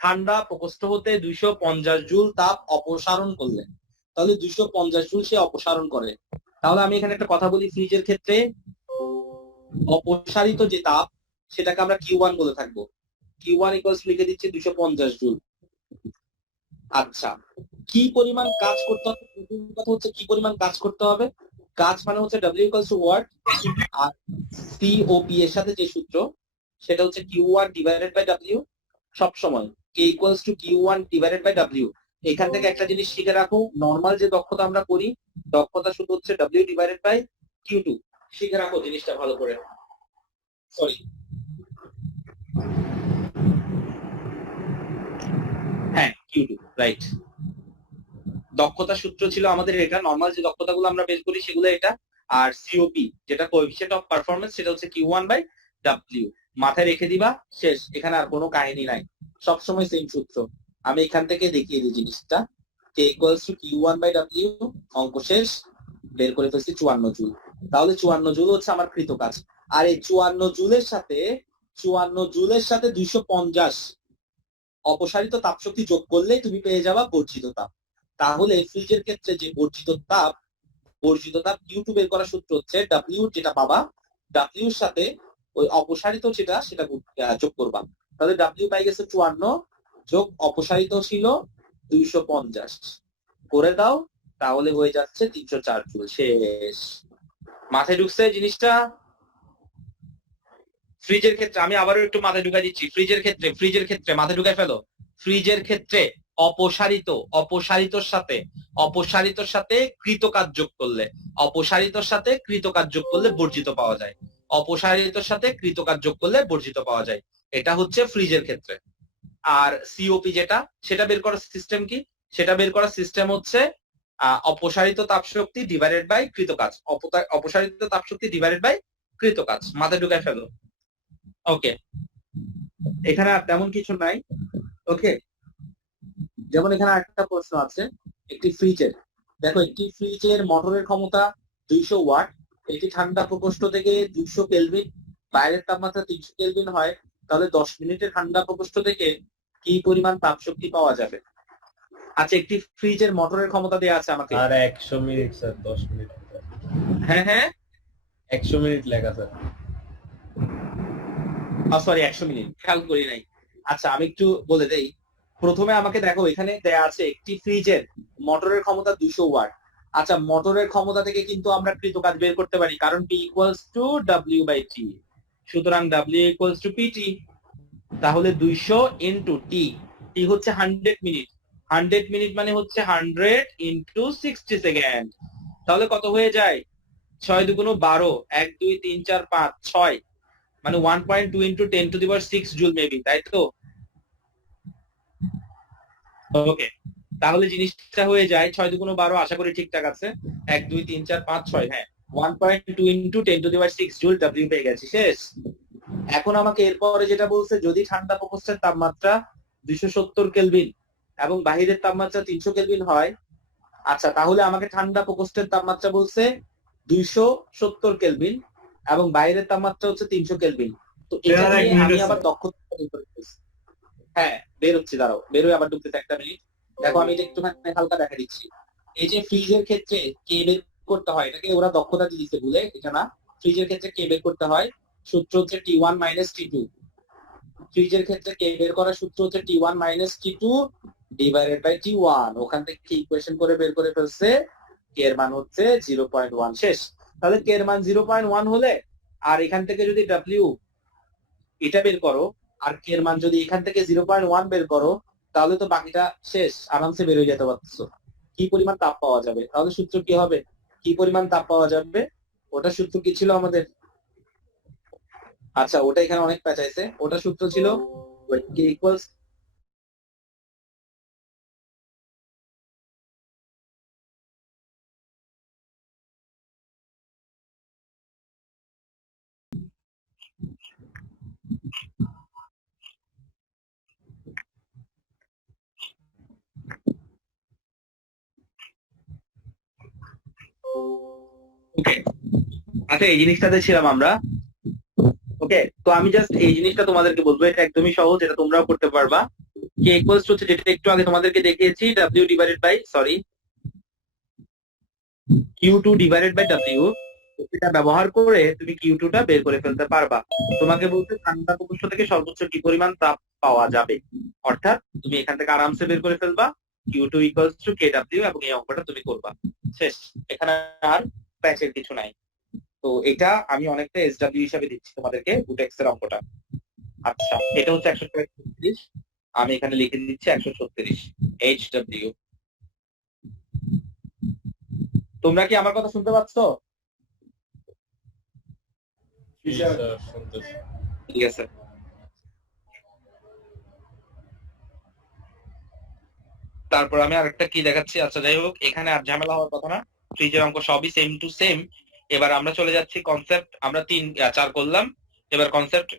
ঠান্ডা প্রকোষ্ঠ হতে 250 জুল তাপ অপসারণ করলে, তাহলে 250 জুল সে অপসারণ করে। তাহলে আমি এখানে একটা কথা বলি, ফ্রিজের ক্ষেত্রে অপসারিত যে তাপ সেটাকে আমরা Q1 বলে থাকবো। Q1 ইকুয়ালস লিখে দিচ্ছি 250 জুল। আচ্ছা, কি পরিমাণ কাজ করতে হবে? প্রথম কথা হচ্ছে কি পরিমাণ কাজ করতে হবে। কাজ মানে হচ্ছে W ইকুয়ালস টু ওয়াট, আর COP এর সাথে যে সূত্র সেটা হচ্ছে Q1 ডিভাইডেড বাই W, সব সময় K equals to Q1 divided by W। এখান থেকে একটা জিনিস শিখে রাখো, নরমাল যে দক্ষতা আমরা করি, দক্ষতা শুধু হচ্ছে W ডিভাইডেড বাই Q2, শিখে রাখো জিনিসটা ভালো করে। সরি, হ্যাঁ Q2, রাইট। দক্ষতা সূত্র ছিল আমাদের এটা, নরমাল যে দক্ষতাগুলো আমরা বের করি সেগুলো এটা, আর সিওপি যেটা কোএফিসিয়েন্ট অফ পারফরম্যান্স সেটা হচ্ছে Q1 বাই W। মাথায় রেখে দিবা, শেষ। এখানে আর কোনো কাহিনী নাই, সবসময় সেম সূত্র। আমি এখান থেকে দেখিয়ে দিই জিনিসটা, K equals to Q1 by W, অঙ্ক শেষ, বের করে ফেলছি 54 জুল। তাহলে 54 জুল হচ্ছে আমার কৃত কাজ। আর এই 54 জুলের সাথে 250 অপসারিত তাপশক্তি যোগ করলে তুমি পেয়ে যাবা বর্জিত তাপ। তাহলে ফ্রিজের ক্ষেত্রে যে বর্জিত তাপ Q2 বের করার সূত্র হচ্ছে W, যেটা পাবা W এর সাথে ওই অপসারিত সেটা যোগ করবা। তাহলে W পাই গেছে 54, যোগ অপসারিত ছিল 250 করে দাও, তাহলে হয়ে যাচ্ছে 304 জুল, শেষ। মাথায় ঢুকছে জিনিসটা? ফ্রিজের ক্ষেত্রে আমি আবারও একটু মাথায় ঢুকাই দিচ্ছি, ফ্রিজের ক্ষেত্রে মাথায় ঢুকাই ফেলো। ফ্রিজের ক্ষেত্রে অপসারিতর সাথে কৃতকাজ যোগ করলে বর্জিত পাওয়া যায়। অপসারিতর সাথে কৃতকাজ যোগ করলে বর্জিত পাওয়া যায়। এটা হচ্ছে ফ্রিজের ক্ষেত্রে। আর সিওপি যেটা, সেটা বের করার সিস্টেম কি? সেটা বের করার সিস্টেম হচ্ছে অপসারিত তাপশক্তি ডিভাইডেড বাই কৃতকাজ। অপসারিত তাপশক্তি ডিভাইডেড বাই কৃতকাজ। মাথায় ঢুকায় ফেলো। ওকে, এখানে আর তেমন কিছু নাই। ওকে, যেমন এখানে একটা প্রশ্ন আছে, একটি ফ্রিজের, দেখো একটি ফ্রিজের মোটরের ক্ষমতা 200 ওয়াট, এটি ঠান্ডা প্রকোষ্ঠ থেকে 200 কেলভিন, বাইরের তাপমাত্রা 300 কেলভিন হয়, তাহলে 10 মিনিটের ঠান্ডা প্রকোষ্ঠ থেকে কি পরিমাণ তাপ শক্তি পাওয়া যাবে? আচ্ছা, একটি ফ্রিজের মোটরের ক্ষমতা দেওয়া আছে আমাকে। আর 100 মিনিট স্যার, 10 মিনিট। হ্যাঁ 100 মিনিট লেখা স্যার। সরি, 100 মিনিট খেয়াল করি নাই। আচ্ছা, আমি একটু বলে দেই। প্রথমে আমাকে দেখো, এখানে দেয়া আছে একটি ফ্রিজের মোটরের ক্ষমতা 200 ওয়াট। আচ্ছা, মোটরের ক্ষমতা থেকে কিন্তু আমরা কৃতকাজ বের করতে পারি, কারণ P equals to W by T। সুতরাং W ইকুয়ালস টু PT। তাহলে 200 ইনটু T, T হচ্ছে 100 মিনিট। 100 মিনিট মানে হচ্ছে 100 ইনটু 60 সেকেন্ড। তাহলে কত হয়ে যায়? 6 দুগুণ 12, 1 2 3 4 5 6, মানে 1.2 into 10 to the power 6 joule maybe, তাই তো? ওকে, তাহলে জিনিসটা হয়ে যায় 6 দুগুণ 12, আশা করি ঠিকঠাক আছে। 1 2 3 4 5 6, হ্যাঁ 1.2 into 10 to the power 6 joule W পেয়ে গেছি। শেষ। এখন আমাকে এরপরে যেটা বলছে, যদি ঠান্ডা প্রকোষ্ঠের তাপমাত্রা 270 কেলভিন এবং বাহিরের তাপমাত্রা 300 কেলভিন হয়, আচ্ছা তাহলে আমাকে ঠান্ডা প্রকোষ্ঠের তাপমাত্রা বলছে 270 কেলভিন এবং বাইরের তাপমাত্রা হচ্ছে 300 কেলভিন। তো এটা এক দিয়ে মিনিট আমি আছে। আবার দক্ষতা বের করে ফেলছি। হ্যাঁ, বের হচ্ছে, দাঁড়াও, বেরোয় আবার ঢুকতেছে, একটা মিনিট। দেখো আমি এটা একটুখানি হালকা দেখা দিচ্ছি। এই যে ফ্রিজের ক্ষেত্রে কে বের করতে হয়, এটাকে ওরা দক্ষতা দিয়ে দিচ্ছে ভুলে, এটা না। ফ্রিজের ক্ষেত্রে কে বের করতে হয়, সূত্র হচ্ছে T1 মাইনাস T2। ফ্রিজের ক্ষেত্রে কে বের করার সূত্র হচ্ছে T1 minus T2 divided by T1। ওখান থেকে কি ইকুয়েশন করে বের করে ফেলছে, কে এর মান হচ্ছে 0.1। শেষ। তাহলে কে এর মান 0.1 হলে, আর এখান থেকে যদি W এটা বের করো, আর কে এর মান যদি এখান থেকে 0.1 বের করো, তাহলে তো বাকিটা শেষ, আরামসে বের হয়ে যেতে পারছো। কি পরিমাণ তাপ পাওয়া যাবে, তাহলে সূত্র কি হবে? কি পরিমাণ তাপ পাওয়া যাবে, ওটা সূত্র কি ছিল আমাদের? আচ্ছা, ওটা এখানে অনেক পেঁচাইছে। ওটা সূত্র ছিল K ইকুয়ালস ওকে। আচ্ছা, এই জিনিসটাতে ছিলাম আমরা। ওকে, তো আমি জাস্ট এই জিনিসটা তোমাদেরকে বলবো, এটা একদমই সহজ, এটা তোমরাও করতে পারবা। কে ইকুয়ালস হচ্ছে, যেটা একটু আগে তোমাদেরকে দেখিয়েছি, W divided by Q2 divided by W। এটা ব্যবহার করে তুমি Q2 টা বের করে ফেলতে পারবা। তোমাকে বলতে ঠান্ডা প্রকোষ্ঠ থেকে সর্বোচ্চ কি পরিমাণ তাপ পাওয়া যাবে, অর্থাৎ তুমি এখান থেকে আরামসে বের করে ফেলবা Q2 ইকুয়ালস টু KW, এবং এই অঙ্কটা তুমি করবা। শেষ। এখানে আর প্যাচের কিছু নাই। তো এটা আমি অনেকটা SW হিসাবে দিচ্ছি তোমাদেরকে, বুটেক্স এর অঙ্কটা। আচ্ছা, এটা হচ্ছে 136, আমি এখানে লিখে দিচ্ছি 136 HW। তোমরা কি আমার কথা শুনতে পাচ্ছ? জি স্যার, শুনতেছি। ঠিক আছে। তারপর আমি আরেকটা কি দেখাচ্ছি। আচ্ছা যাই হোক, এখানে আর ঝামেলা হওয়ার কথা না, ফ্রিজের অঙ্ক সবই সেম টু সেম। এবার আমরা চলে যাচ্ছি কনসেপ্ট, আমরা 3 4 করলাম, এবার কনসেপ্ট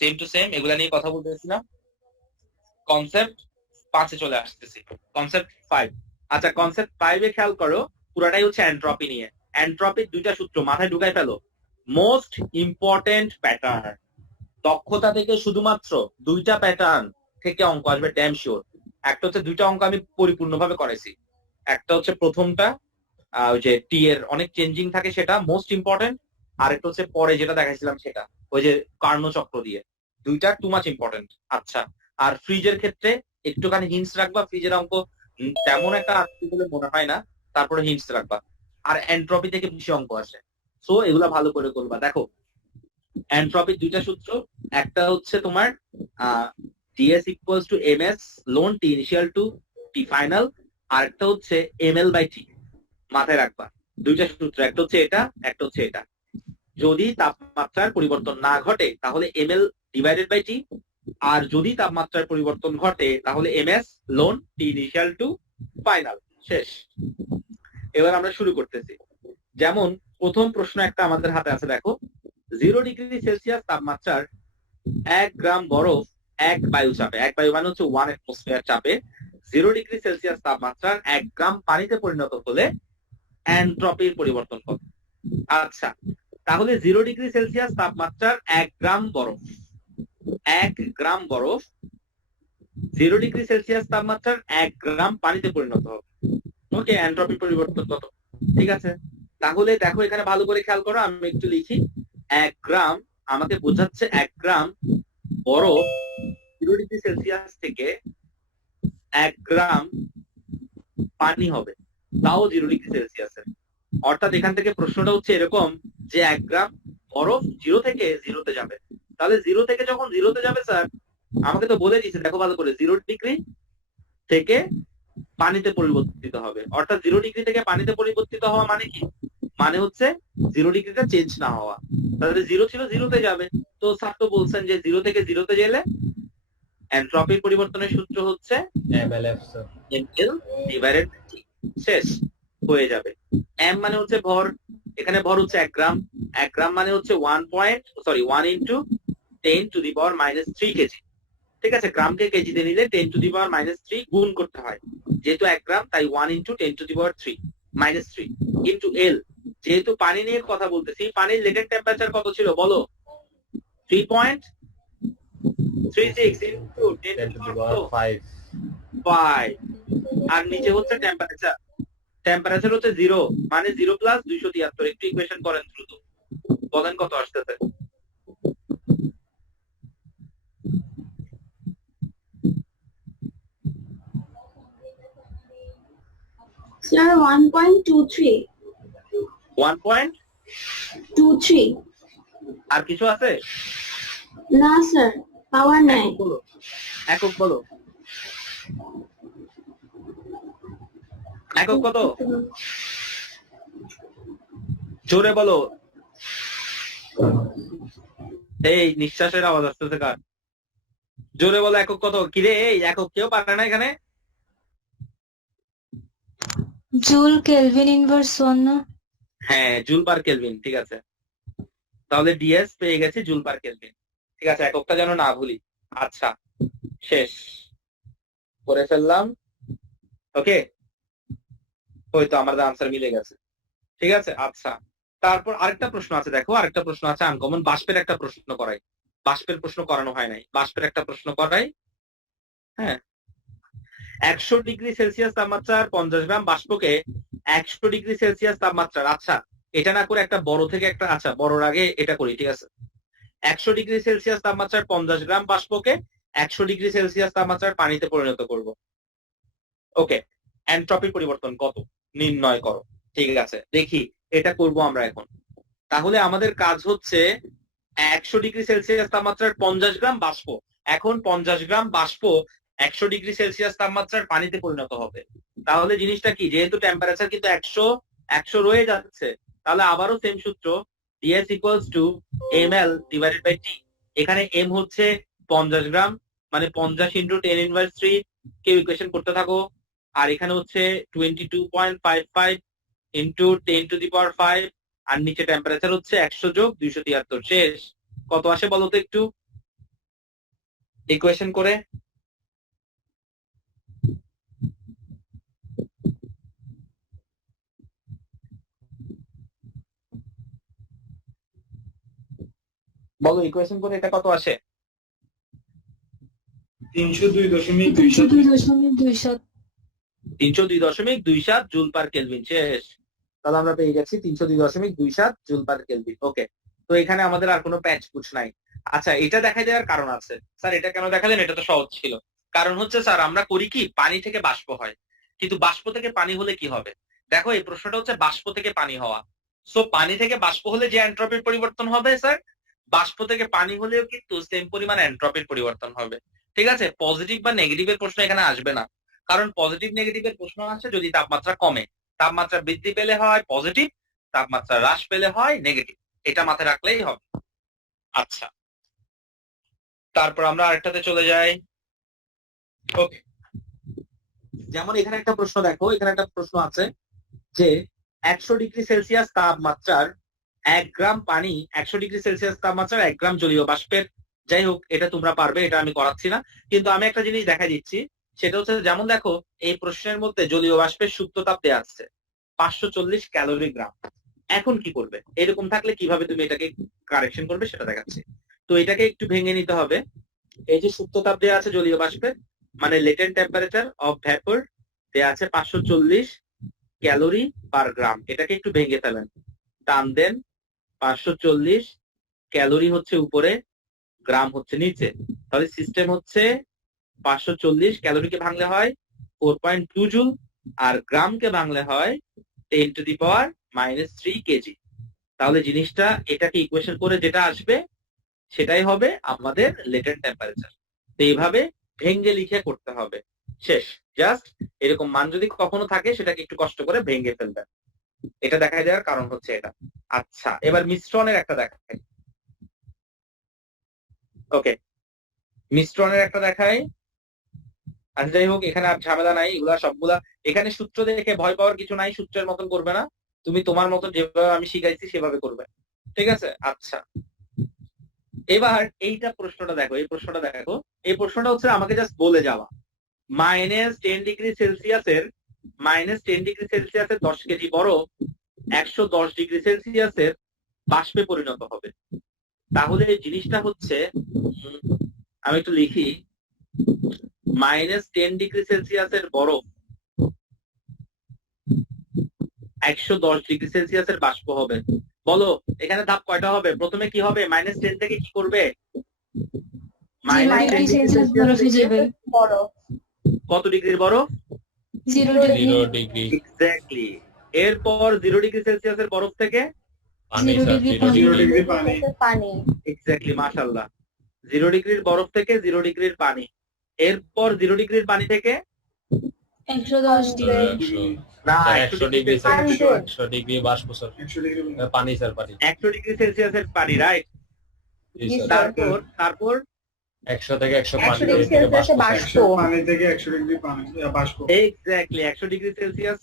সেম টু সেম, এগুলা নিয়ে কথা বলতেছি না। কনসেপ্ট 5-এ চলে আসতেছি, কনসেপ্ট 5। আচ্ছা, কনসেপ্ট 5-এ খেয়াল করো, পুরাটাই হচ্ছে এন্ট্রপি নিয়ে। এন্ট্রপির 2টা সূত্র মাথায় ঢুকাই ফেলো। মোস্ট ইম্পর্টেন্ট প্যাটার্ন, দক্ষতা থেকে শুধুমাত্র 2টা প্যাটার্ন থেকে অঙ্ক আসবে ড্যাম শিওর। একটা হচ্ছে 2টা অঙ্ক আমি পরিপূর্ণভাবে করেছি। একটা হচ্ছে প্রথমটা, ওই যে টি এর অনেক চেঞ্জিং থাকে, সেটা মোস্ট ইম্পর্টেন্ট। আর একটা হচ্ছে পরে যেটা দেখাইছিলাম সেটা, ওই যে কার্ণচক্র দিয়ে। 2টা টু মাচ ইম্পর্টেন্ট। আচ্ছা, আর ফ্রিজের ক্ষেত্রে একটুখানি হিন্টস রাখবা, ফ্রিজের অঙ্ক তেমন একটা আসবে বলে মনে হয় না, তারপরে হিন্টস রাখবা। আর এন্ট্রপি থেকে বেশি অঙ্ক আসে, সো এগুলা ভালো করে করবা। দেখো, এন্ট্রপির 2টা সূত্র, একটা হচ্ছে তোমার ds equals to ms ln t initial to t final, আর একটা হচ্ছে ml/t। মাথায় রাখবা দুইটা সূত্র, একটা হচ্ছে এটা, একটা হচ্ছে এটা। যদি তাপমাত্রার পরিবর্তন না ঘটে তাহলে ml ডিভাইডেড বাই t, আর যদি তাপমাত্রার পরিবর্তন ঘটে তাহলে ms ln t initial to final. শেষ। এবার আমরা শুরু করতেছি। যেমন প্রথম প্রশ্ন একটা আমাদের হাতে আছে, দেখো 0 ডিগ্রি সেলসিয়াস তাপমাত্রার 1 গ্রাম বরফ 1 বায়ু চাপে, 1 বায়ু মানে হচ্ছে 1 অ্যাটমসফিয়ার চাপে 0 ডিগ্রি সেলসিয়াস তাপমাত্রার 1 গ্রাম পানিতে পরিণত হলে এনট্রপির পরিবর্তন কত? আচ্ছা, তাহলে 0 ডিগ্রি সেলসিয়াস তাপমাত্রার 1 গ্রাম বরফ, 1 গ্রাম বরফ 0 ডিগ্রি সেলসিয়াস তাপমাত্রার 1 গ্রাম পানিতে পরিণত হবে। ওকে, এনট্রপির পরিবর্তন কত? ঠিক আছে, তাহলে দেখো এখানে ভালো করে খেয়াল করো, আমি একটু লিখি। 1 গ্রাম আমাকে বোঝাচ্ছে 1 গ্রাম বরফ 0 ডিগ্রি সেলসিয়াস থেকে 1 গ্রাম পানি হবে, তাও 0 ডিগ্রি সেলসিয়াসের। অর্থাৎ এখান থেকে প্রশ্নটা হচ্ছে এরকম যে 1 গ্রাম বরফ 0 থেকে 0-তে যাবে। তাহলে 0 থেকে যখন 0-তে যাবে স্যার, আমাকে তো বলে দিয়েছে, দেখো ভালো করে, 0 ডিগ্রি থেকে পানিতে পরিবর্তিত হবে। অর্থাৎ 0 ডিগ্রি থেকে পানিতে পরিবর্তিত হওয়া মানে কি? মানে হচ্ছে 0 ডিগ্রিটা চেঞ্জ না হওয়া। তাহলে 0 ছিল 0-তে যাবে। তো স্যার তো বলছেন যে 0 থেকে 0-তে গেলে এনট্রপির পরিবর্তনের সূত্র হচ্ছে MLF sir. ml divided by t। শেষ হয়ে যাবে। m মানে হচ্ছে ভর, এখানে ভর হচ্ছে 1 গ্রাম, 1 গ্রাম মানে হচ্ছে 1 into 10 to the power -3 KG. ঠিক আছে, গ্রামকে কেজিতে নিলে 10 টু দি পাওয়ার -3 গুণ করতে হয়, যেহেতু 1 গ্রাম তাই 1 into 10 to the power -3 into l। যেহেতু পানি নিয়ে কথা বলতেছি, পানির লেটেন্ট টেম্পারেচার কত ছিল বলো? 3.36 ইনটু 10 টু দি পাওয়ার 5, আর নিচে হচ্ছে টেম্পারেচার। টেম্পারেচার হচ্ছে 0, মানে 0 প্লাস 273। একটু ইকুয়েশন করেন দ্রুত, বলেন কত আসতেছে? Sir, 1.23. 1.23। আর কিছু আছে? না স্যার, পাওয়ার নাই। বলো, একক বলো, একক কত? জোরে বলো। এই নিঃশ্বাসের আওয়াজ আসতেছে কার? জোরে বলো, একক কত? কিরে এই একক কেউ পারে না এখানে? জুল কেলভিন ইনভার্স 1 না? হ্যাঁ, জুল পার কেলভিন। ঠিক আছে, তাহলে ডিএস পেয়ে গেছে জুল পার কেলভিন। ঠিক আছে, এককটা যেন না ভুলি। আচ্ছা, শেষ করে ফেললাম। ওকে, ওই তো আমাদের আনসার মিলে গেছে। ঠিক আছে, আচ্ছা, তারপর আরেকটা প্রশ্ন আছে, দেখো আরেকটা প্রশ্ন আছে আনকমন। বাষ্পের একটা প্রশ্ন করাই, বাষ্পের প্রশ্ন করানো হয় নাই, বাষ্পের একটা প্রশ্ন করাই। হ্যাঁ, 100 ডিগ্রি সেলসিয়াস তাপমাত্রার 50 গ্রাম বাষ্পকে 100 ডিগ্রি সেলসিয়াস তাপমাত্রার, আচ্ছা এটা না করে একটা বড় থেকে একটা, আচ্ছা বড়র আগে এটা করি। ঠিক আছে, 100 ডিগ্রি সেলসিয়াস তাপমাত্রার 50 গ্রাম বাষ্পকে 100 ডিগ্রি সেলসিয়াস তাপমাত্রার পানিতে পরিণত করব। ওকে, এনট্রপির পরিবর্তন কত নির্ণয় করো। ঠিক আছে, দেখি এটা করব আমরা এখন। তাহলে আমাদের কাজ হচ্ছে 100 ডিগ্রি সেলসিয়াস তাপমাত্রার 50 গ্রাম বাষ্প, এখন 50 গ্রাম বাষ্প 100 ডিগ্রি সেলসিয়াস তাপমাত্রার পানিতে পরিণত হবে। তাহলে জিনিসটা কি, যেহেতু টেম্পারেচার কিন্তু 100 রয়ে যাচ্ছে, তাহলে আবারও সেম সূত্র, ds equals to ml divided by t। এখানে m হচ্ছে 50 গ্রাম, মানে 50 ইনটু 10 ইনভার্স 3, কেউ ইকুয়েশন করতে থাকো। আর এখানে হচ্ছে 22.55 ইনটু 10 টু দি পাওয়ার 5, আর নিচে টেম্পারেচার হচ্ছে 100 যোগ 273। শেষ। কত আসে বলো তো একটু ইকুয়েশন করে? বলো ইকুয়েশন করে এটা কত আসে? 302.27। 302.27। 302.27 জুল পার কেলভিন। শেষ। তাহলে আমরা পেয়ে গেছি 302.27 জুল পার কেলভিন। ওকে, তো এখানে আমাদের আর কোনো প্যাচ পুছ নাই। আচ্ছা, এটা দেখাই দেওয়ার কারণ আছে স্যার। এটা কেন দেখালেন? এটা তো সহজ ছিল। কারণ হচ্ছে স্যার আমরা করি কি, পানি থেকে বাষ্প হয়, কিন্তু বাষ্প থেকে পানি হলে কি হবে? দেখো এই প্রশ্নটা হচ্ছে বাষ্প থেকে পানি হওয়া। সো পানি থেকে বাষ্প হলে যে এনট্রপির পরিবর্তন হবে স্যার, বাষ্প থেকে পানি হলেও কিন্তু সেম পরিমাণ এনট্রপির পরিবর্তন হবে। ঠিক আছে, পজিটিভ বা নেগেটিভের প্রশ্ন এখানে আসবে না, কারণ পজিটিভ নেগেটিভের প্রশ্ন আসে যদি তাপমাত্রা কমে। তাপমাত্রা বৃদ্ধি পেলে হয় পজিটিভ, তাপমাত্রা হ্রাস পেলে হয় নেগেটিভ। এটা মাথায় রাখলেই হবে। আচ্ছা, তারপর আমরা আরেকটাতে চলে যাই। ওকে, যেমন এখানে একটা প্রশ্ন দেখো, এখানে একটা প্রশ্ন আছে যে 100 ডিগ্রি সেলসিয়াস তাপমাত্রার 1 গ্রাম পানি, 100 ডিগ্রি সেলসিয়াস তাপমাত্রার 1 গ্রাম জলীয় বাষ্পের, যাই হোক এটা তোমরা পারবে, এটা আমি করাচ্ছি না, কিন্তু আমি একটা জিনিস দেখা দিচ্ছি, সেটা হচ্ছে যেমন দেখো এই প্রশ্নের মধ্যে জলীয় বাষ্পের সুপ্ত তাপ দেওয়া আছে 540 ক্যালোরি গ্রাম। এখন কি করবে, এরকম থাকলে কিভাবে তুমি এটাকে কারেকশন করবে সেটা দেখাচ্ছি। তো এটাকে একটু ভেঙে নিতে হবে। এই যে সুপ্ত তাপ দেওয়া আছে জলীয় বাষ্পের, মানে লেটেন্ট টেম্পারেচার অফ ভ্যাপর দেওয়া আছে 540 ক্যালোরি পার গ্রাম। এটাকে একটু ভেঙে ফেলেন, টান দেন, 540 ক্যালোরি হচ্ছে উপরে, গ্রাম হচ্ছে নিচে। তাহলে সিস্টেম হচ্ছে 540 ক্যালোরিকে ভাঙলে হয় 4.2 জুল, আর গ্রামকে ভাঙলে হয় 10⁻³ কেজি। তাহলে জিনিসটা এটাকে ইকুয়েশন করে যেটা আসবে সেটাই হবে আমাদের লেটেন্ট টেম্পারেচার। তো এইভাবে ভেঙে লিখে করতে হবে। শেষ। জাস্ট এরকম মান যদি কখনো থাকে সেটাকে একটু কষ্ট করে ভেঙে ফেলবেন। এটা দেখা দেওয়ার কারণ হচ্ছে এটা। আচ্ছা, এবার মিশ্রণের একটা দেখাই। ওকে, মিশ্রণের একটা দেখাই। আচ্ছা যাই হোক, এখানে আর ঝামেলা নাই, এগুলা সবগুলা এখানে সূত্র দেখে ভয় পাওয়ার কিছু নাই, সূত্রের মতন করবে না, তুমি তোমার মতন যেভাবে আমি শিখাইছি সেভাবে করবে, ঠিক আছে? আচ্ছা, এবার এইটা প্রশ্নটা দেখো, এই প্রশ্নটা দেখো, এই প্রশ্নটা হচ্ছে আমাকে জাস্ট বলে যাওয়া -10 ডিগ্রি সেলসিয়াসের 10 কেজি বরফ 110 ডিগ্রি সেলসিয়াসের বাষ্পে পরিণত হবে। তাহলে এই জিনিসটা হচ্ছে, আমি একটু লিখি, -10 ডিগ্রি সেলসিয়াসের বরফ 110 ডিগ্রি সেলসিয়াসের বাষ্প হবে। বলো এখানে ধাপ কয়টা হবে? প্রথমে কি হবে, -10 থেকে কি করবে, জিরো -10 ডিগ্রি ডিগ্রি সেলসিয়াস বরফে যাবে। বরফ কত ডিগ্রির বরফ? 0 ডিগ্রি। 0 degree exactly. এরপর 0 ডিগ্রি সেলসিয়াসের বরফ থেকে পানি 0 স্যার, ডিগ্রি 0 পানি। 0 ডিগ্রি ডিগ্রি পানি। পানি এক্স্যাক্টলি, মাশাআল্লাহ। 0 ডিগ্রির বরফ থেকে 0 ডিগ্রির পানি। এরপর 0 ডিগ্রির পানি থেকে 110 ডিগ্রি। 100 ডিগ্রি স্যার, 100 ডিগ্রি বাষ্প স্যার, 100 ডিগ্রি পানি স্যার, পানি 100 ডিগ্রি সেলসিয়াসের পানি, রাইট? জি জি, স্যার। স্যার। তারপর 100 থেকে 100 100 পানি ডিগ্রি থেকে বাষ্প সেলসিয়াসে স্যার। বাষ্প। 100 পানি থেকে 100 ডিগ্রি পানি বাষ্প। এক্স্যাক্টলি 100 ডিগ্রি সেলসিয়াস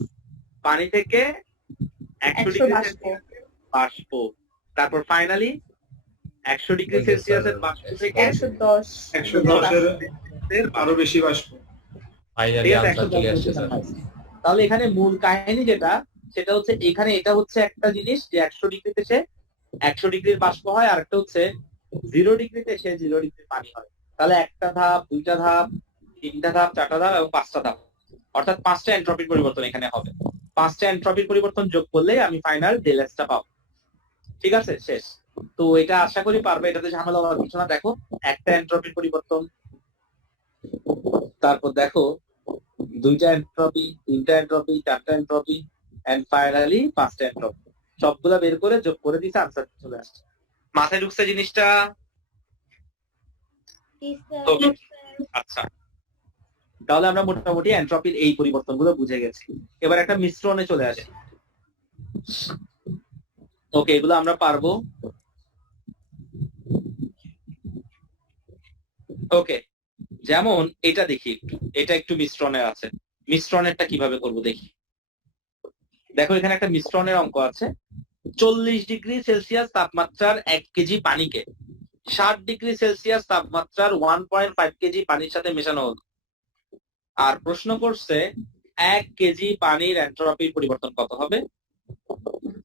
পানি থেকে 100 100 ডিগ্রি বাষ্প। সেলসিয়াসের বাষ্প। তারপর ফাইনালি 100 ডিগ্রি সেলসিয়াসের বাষ্প থেকে 110 110 এর আরো বেশি বাষ্প। ফাইনালি ঠিক আছে, আনসার চলে আসছে স্যার। তাহলে এখানে মূল কাহিনী যেটা, সেটা হচ্ছে এখানে এটা হচ্ছে একটা জিনিস যে 100 ডিগ্রিতে সে 100 ডিগ্রির বাষ্প হয়, আর একটা হচ্ছে 0 ডিগ্রিতে সে 0 ডিগ্রির পানি হয়। তাহলে একটা ধাপ, দুইটা ধাপ, তিনটা ধাপ, চারটা ধাপ এবং পাঁচটা ধাপ, অর্থাৎ 5টা এন্ট্রপির পরিবর্তন এখানে হবে। 5টা এন্ট্রপির পরিবর্তন যোগ করলে আমি ফাইনাল ∇S টা পাবো। ঠিক আছে, শেষ। তো এটা আশা করি পারবে, এটাতে ঝামেলা হওয়ার কিছু না। দেখো একটা এন্ট্রপির পরিবর্তন, তারপর দেখো 2টা এন্ট্রপি, 3টা এন্ট্রপি, 4টা এন্ট্রপি, এন্ড ফাইনালি 5টা এন্ট্রপি। সবগুলা বের করে যোগ করে দিছে, আনসার চলে আসছে। মাথায় ঢুকছে জিনিসটা? Okay, আচ্ছা, তাহলে আমরা মোটামুটি এন্ট্রপির এই পরিবর্তনগুলো বুঝে গেছি। এবার একটা মিশ্রণে চলে আসি। ওকে, এগুলো আমরা পারবো। ওকে, যেমন এটা দেখি, এটা একটু মিশ্রণের আছে। মিশ্রণেরটা কিভাবে করব দেখি। দেখো এখানে একটা মিশ্রণের অঙ্ক আছে। 40 ডিগ্রি সেলসিয়াস তাপমাত্রার 1 কেজি পানিকে 60 ডিগ্রি সেলসিয়াস তাপমাত্রার 1.5 কেজি পানির সাথে মেশানো হলো। আর প্রশ্ন করছে 1 কেজি পানির এন্ট্রপির পরিবর্তন কত হবে,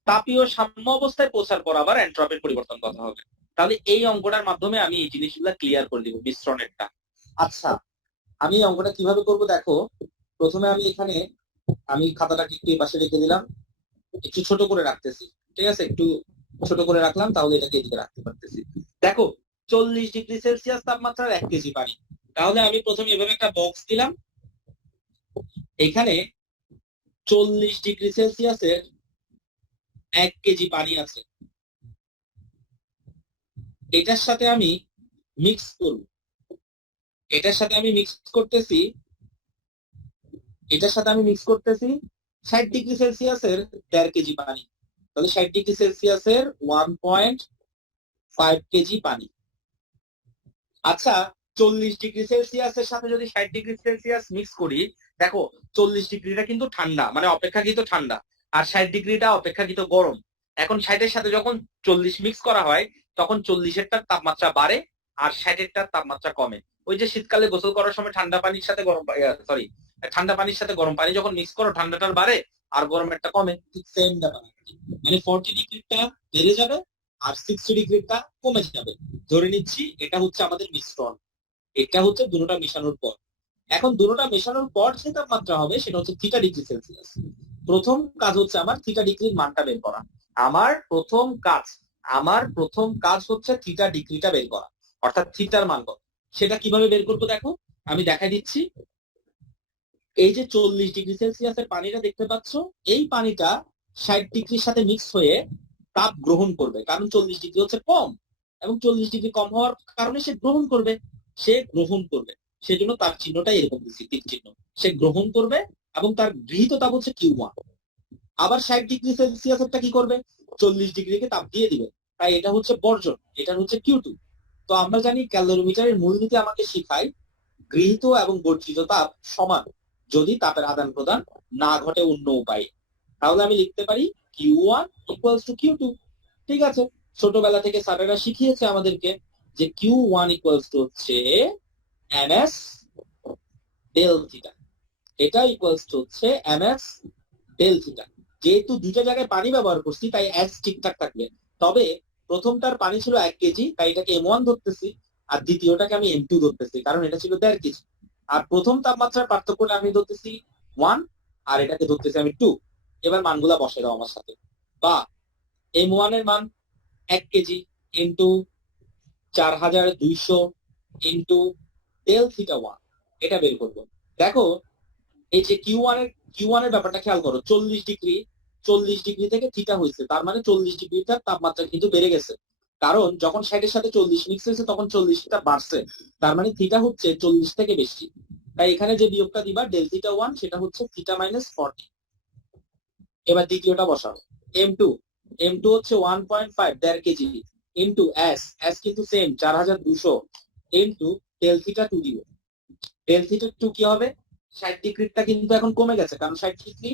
তাপীয় সাম্য অবস্থায় পৌঁছার পর আবার এন্ট্রপির পরিবর্তন কত হবে। তাহলে এই অঙ্কটার মাধ্যমে আমি এই জিনিসগুলো ক্লিয়ার করে দিব, মিশ্রণেরটা। আচ্ছা, আমি এই অঙ্কটা কিভাবে করব দেখো। প্রথমে আমি খাতাটাকে একটু এই পাশে রেখে দিলাম, একটু ছোট করে রাখতেছি, ঠিক আছে? একটু ছোট করে রাখলাম, তাহলে এটাকে এদিকে রাখতে পারতেছি। দেখো 40 ডিগ্রি সেলসিয়াস তাপমাত্রার 1 কেজি পানি। তাহলে আমি প্রথমে এভাবে একটা বক্স দিলাম, এখানে 40 ডিগ্রি সেলসিয়াসের 1 কেজি পানি আছে, এটার সাথে আমি মিক্স করব। এটার সাথে আমি মিক্স করতেছি 60 ডিগ্রি সেলসিয়াসের 1.5 কেজি পানি। তাহলে 60 ডিগ্রি সেলসিয়াসের 1.5 কেজি পানি। আচ্ছা 40 ডিগ্রি সেলসিয়াসের সাথে যদি 60 ডিগ্রি সেলসিয়াস মিক্স করি, দেখো 40 ডিগ্রিটা কিন্তু ঠান্ডা, মানে অপেক্ষাকৃত ঠান্ডা, আর 60 ডিগ্রিটা অপেক্ষাকৃত গরম। এখন 60-এর সাথে যখন 40 মিক্স করা হয় তখন 40-এরটার তাপমাত্রা বাড়ে আর 60-এরটার তাপমাত্রা কমে। ওই যে শীতকালে গোসল করার সময় ঠান্ডা পানির সাথে গরম পানি যখন মিক্স করো ঠান্ডাটার বাড়ে আর গরমেরটা কমে, ঠিক সেম ব্যাপার। মানে 40 ডিগ্রিটা বেড়ে যাবে আর 60 ডিগ্রিটা কমে যাবে। ধরে নিচ্ছি এটা হচ্ছে আমাদের মিশ্রণ, এটা হচ্ছে দুটোটা মেশানোর পর। এখন দুটোটা মেশানোর পর যে তাপমাত্রা হবে সেটা হচ্ছে 30 ডিগ্রি সেলসিয়াস। প্রথম কাজ হচ্ছে আমার 30 ডিগ্রির মানটা বের করা। আমার প্রথম কাজ হচ্ছে 30 ডিগ্রিটা বের করা, অর্থাৎ থিটার মান কত সেটা কিভাবে বের করবো দেখো আমি দেখাই দিচ্ছি। এই যে 40 ডিগ্রি সেলসিয়াসের পানিটা দেখতে পাচ্ছ, এই পানিটা 60 ডিগ্রির সাথে মিক্স হয়ে তাপ গ্রহণ করবে, কারণ 40 ডিগ্রি হচ্ছে কম এবং 40 ডিগ্রি কম হওয়ার কারণে সে গ্রহণ করবে। সেজন্য তার চিহ্নটা এরকম দিচ্ছি, তীর চিহ্ন। সে গ্রহণ করবে এবং তার গৃহীত তাপ হচ্ছে Q1। আবার 60 ডিগ্রি সেলসিয়াসেরটা কি করবে, 40 ডিগ্রিকে তাপ দিয়ে দিবে, তাই এটা হচ্ছে বর্জন, এটা হচ্ছে Q2। তো আমরা জানি ক্যালোরিমিটারের মূলনীতি আমাকে শিখায় গৃহীত এবং বর্জিত তাপ সমান যদি তাপের আদান প্রদান না ঘটে অন্য উপায়ে। তাহলে আমি লিখতে পারি Q1 ইকুয়ালস টু Q2। ঠিক আছে, ছোটবেলা থেকে স্যারেরা শিখিয়েছে আমাদেরকে যে Q1 ইকুয়ালস টু হচ্ছে ms ডেল থিটা, এটা ইকুয়ালস টু হচ্ছে ms ডেল থিটা। যেহেতু দুটো জায়গায় পানি ব্যবহার করছি তাই s ঠিকঠাক থাকবে। তবে প্রথমটার পানি ছিল 1 কেজি, তাই এটাকে m1 ধরতেছি, আর দ্বিতীয়টাকে আমি m2 ধরতেছি, কারণ এটা ছিল 1.5 কেজি। আর প্রথম তাপমাত্রার পার্থক্যটা আমি ধরতেছি 1 আর এটাকে ধরতেছি আমি 2। এবার মানগুলা বসাই দাও আমার সাথে। বা m1 এর মান 1 kg into 4200 into del theta 1, এটা বের করবো। দেখো এই যে Q1 এর ব্যাপারটা খেয়াল করো, 40 ডিগ্রি থেকে থিটা হয়েছে, তার মানে 40 ডিগ্রিটার তাপমাত্রা কিন্তু বেড়ে গেছে, কারণ যখন 60-এর সাথে 40 মিক্স হয়েছে তখন 40টা বাড়ছে, তার মানে থিটা হচ্ছে 40 থেকে বেশি। তাই এখানে যে বিয়োগটা দিবা ডেল থিটা 1 সেটা হচ্ছে থিটা মাইনাস 40। এবার দ্বিতীয়টা বসাও, m2 হচ্ছে 1.5 1.5 কেজি ইন্টু s কিন্তু সেম 4200 ইন্টু ডেল থিটা 2 দিব। ডেল থিটা 2 কি হবে, 60 ডিগ্রিটা কিন্তু এখন কমে গেছে, কারণ 60 ডিগ্রি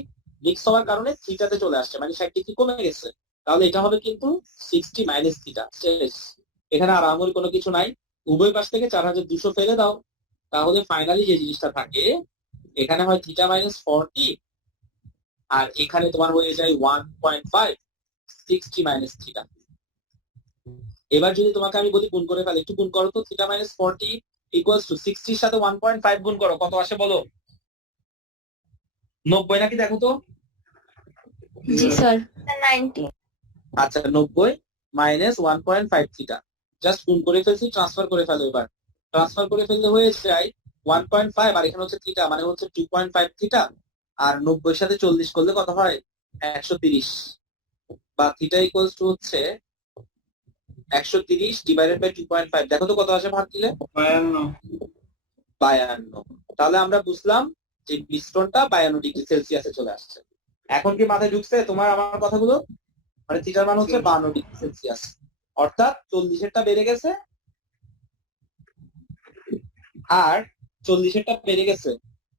মিক্স হওয়ার কারণে থিটাতে চলে আসছে, মানে 60 ডিগ্রি কমে গেছে। তাহলে এটা হবে কিন্তু 60 মাইনাস থিটা। শেষ, এখানে আর আহামরি কোনো কিছু নাই। উভয় পাশ থেকে 4200 ফেলে দাও, তাহলে ফাইনালি যে জিনিসটা থাকে এখানে হয় থিটা মাইনাস 40 আর এখানে তোমার হয়ে যায় 1.5 60 মাইনাস থিটা। এবার যদি তোমাকে আমি বলি গুণ করে ফেলে, একটু গুণ করো তো, থিটা মাইনাস 40 ইকুয়ালস টু 60 এর সাথে 1.5 গুণ করো, কত আসে বলো? 90 নাকি দেখো তো। জি স্যার। 90. আচ্ছা 90 মাইনাস 1.5 থিটা, জাস্ট গুণ করে ফেলছি, ট্রান্সফার করে ফেলো। এবার ট্রান্সফার করে ফেললে হয়ে যায় 1.5 আর এখানে হচ্ছে থিটা, মানে হচ্ছে 2.5 থিটা, আর 90 সাথে 40 করলে কত হয় 130, বা থিটা ইকুয়ালস টু হচ্ছে 130 ডিভাইডেড বাই 2.5। দেখো তো কত আসে ভাগ দিলে, 52। তাহলে আমরা বুঝলাম যে মিশ্রণটা 52 ডিগ্রি সেলসিয়াসে চলে আসছে। এখন কি মাথায় ঢুকছে তোমার আমার কথাগুলো? মানে থিটার মান হচ্ছে 52 ডিগ্রি সেলসিয়াস, অর্থাৎ 40-এরটা বেড়ে গেছে আর 40-এরটা বেড়ে গেছে।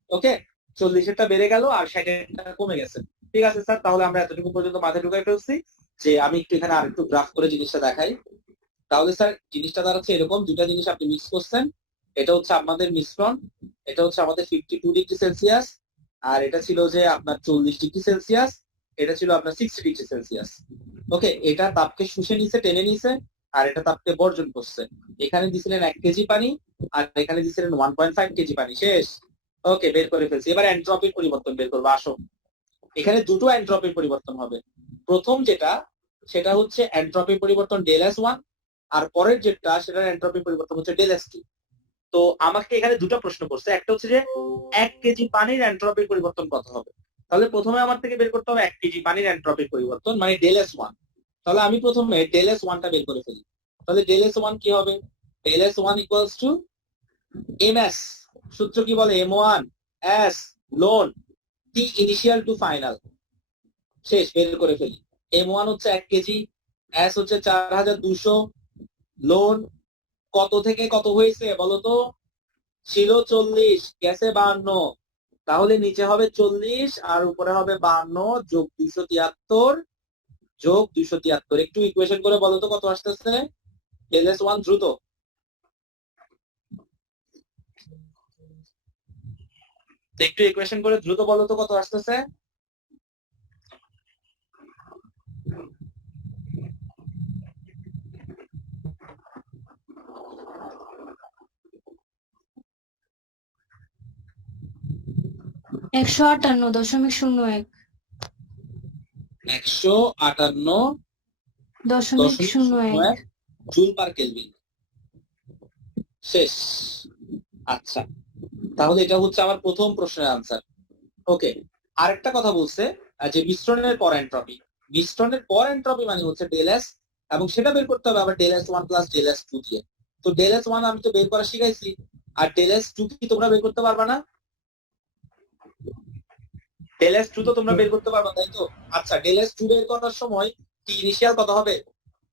ওকে, 40-এরটা বেড়ে গেল আর 60-এরটা কমে গেছে। ঠিক আছে স্যার, তাহলে আমরা এতটুকু পর্যন্ত মাথায় ঢুকাই ফেলছি। যে আমি একটু এখানে আর একটু গ্রাফ করে জিনিসটা দেখাই। তাহলে স্যার জিনিসটা দাঁড়াচ্ছে এরকম, দুটা জিনিস আপনি মিক্স করছেন, এটা হচ্ছে আমাদের মিশ্রণ, এটা হচ্ছে আমাদের 52 ডিগ্রি সেলসিয়াস, আর এটা ছিল যে আপনার 40 ডিগ্রি সেলসিয়াস, এটা ছিল আপনার 60 ডিগ্রি সেলসিয়াস। ওকে, এটা তাপকে শুষে নিছে, টেনে নিছে, আর এটা তাপকে বর্জন করছে। এখানে দিছিলেন 1 কেজি পানি আর এখানে দিছিলেন 1.5 কেজি পানি। শেষ। ওকে, বের করে ফেলছি। এবার এন্ট্রপির পরিবর্তন বের করবো। আসো, এখানে দুটো এন্ট্রপির পরিবর্তন হবে। প্রথম যেটা সেটা হচ্ছে এন্ট্রপির পরিবর্তন ডেল S1, আর পরের যেটা সেটার এন্ট্রপির পরিবর্তন হচ্ছে ডেল S2। তো আমাকে এখানে দুটো প্রশ্ন করছে, একটা হচ্ছে যে 1 কেজি পানির এন্ট্রপির পরিবর্তন কত হবে। তাহলে প্রথমে আমার থেকে বের করতে হবে 1 কেজি পানির এন্ট্রপির পরিবর্তন, মানে ডেল S1। তাহলে আমি প্রথমে ডেল S1টা বের করে ফেলি। তাহলে ডেল S1 কি হবে, del S1 equals to MS সূত্র কি বলে? M1 S লোন T ইনিশিয়াল টু ফাইনাল। শেষ, বের করে ফেলি। M1 হচ্ছে 1 কেজি, S হচ্ছে 4200, লোন কত থেকে কত হয়েছে বলতো? ছিল 40, গেছে 52, তাহলে নিচে হবে 40 আর উপরে হবে 52 যোগ 273 যোগ 273। একটু ইকুয়েশন করে বলতো কত আসতেছে? LS1 দ্রুত। একটু ইকুয়েশন করে দ্রুত বলতো কত আসতেছে? একশো 58.01 158.01 জুল পার কেলভিন। শেষ। আচ্ছা, তাহলে এটা হচ্ছে আমার প্রথম প্রশ্নের আনসার। ওকে, আরেকটা কথা বলছে যে মিশ্রণের পর এন্ট্রপি। মিশ্রণের পর এন্ট্রপি মানে হচ্ছে ডেল এস, এবং সেটা বের করতে হবে আবার del S one plus del S two দিয়ে। তো ডেল এস ওয়ান আমি তো বের করা শিখাইছি, আর ডেল এস টু কি তোমরা বের করতে পারবা না? ডেল এস টু তো তোমরা বের করতে পারবা, তাই তো? আচ্ছা, ডেল এস টু বের করার সময় টি ইনিশিয়াল কত হবে?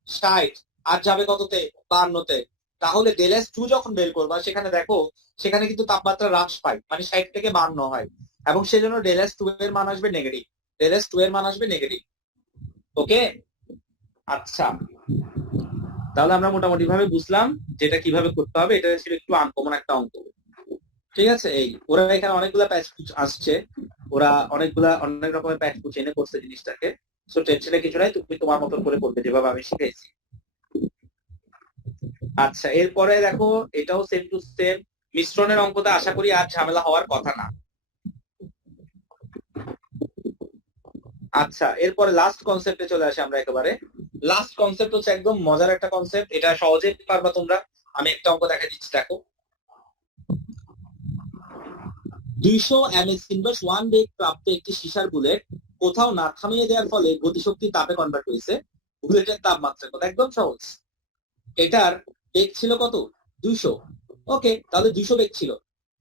60, আর যাবে কততে? 52তে। তাহলে ডেল এস টু যখন বের করবা সেখানে দেখো, সেখানে কিন্তু তাপমাত্রা হ্রাস পায়, মানে 60 থেকে 52 হয়, এবং সেজন্য ডেল এস টু এর মান আসবে নেগেটিভ। ডেল এস টু এর মান আসবে নেগেটিভ। ওকে, আচ্ছা, তাহলে আমরা মোটামুটি ভাবে বুঝলাম যেটা কিভাবে করতে হবে। এটা ছিল একটু আনকমন একটা অঙ্ক, ঠিক আছে? এই ওরা এখানে অনেকগুলা প্যাচ আসছে, ওরা অনেক রকমের প্যাচ এনে করছে জিনিসটাকে। সো টেনশনে কিছু নাই, তুমি তোমার মতো করে করবে যেভাবে আমি শিখাইছি। আচ্ছা, এরপরে দেখো, এটাও সেম টু সেম মিশ্রণের অঙ্কতে আশা করি আর ঝামেলা হওয়ার কথা না। আচ্ছা, এরপরে লাস্ট কনসেপ্টে চলে আসি আমরা একেবারে। লাস্ট কনসেপ্ট হচ্ছে একদম মজার একটা কনসেপ্ট, এটা সহজেই পারবা তোমরা। আমি একটা অঙ্ক দেখা দিচ্ছি, দেখো। 200 mS ইনভার্স 1 বেগ প্রাপ্ত একটি সীসার বুলেট কোথাও না থামিয়ে দেওয়ার ফলে গতিশক্তি তাপে কনভার্ট হয়েছে। বুলেটের তাপমাত্রা কত? একদম সহজ। এটার বেগ ছিল কত? 200। ওকে, তাহলে 200 বেগ ছিল।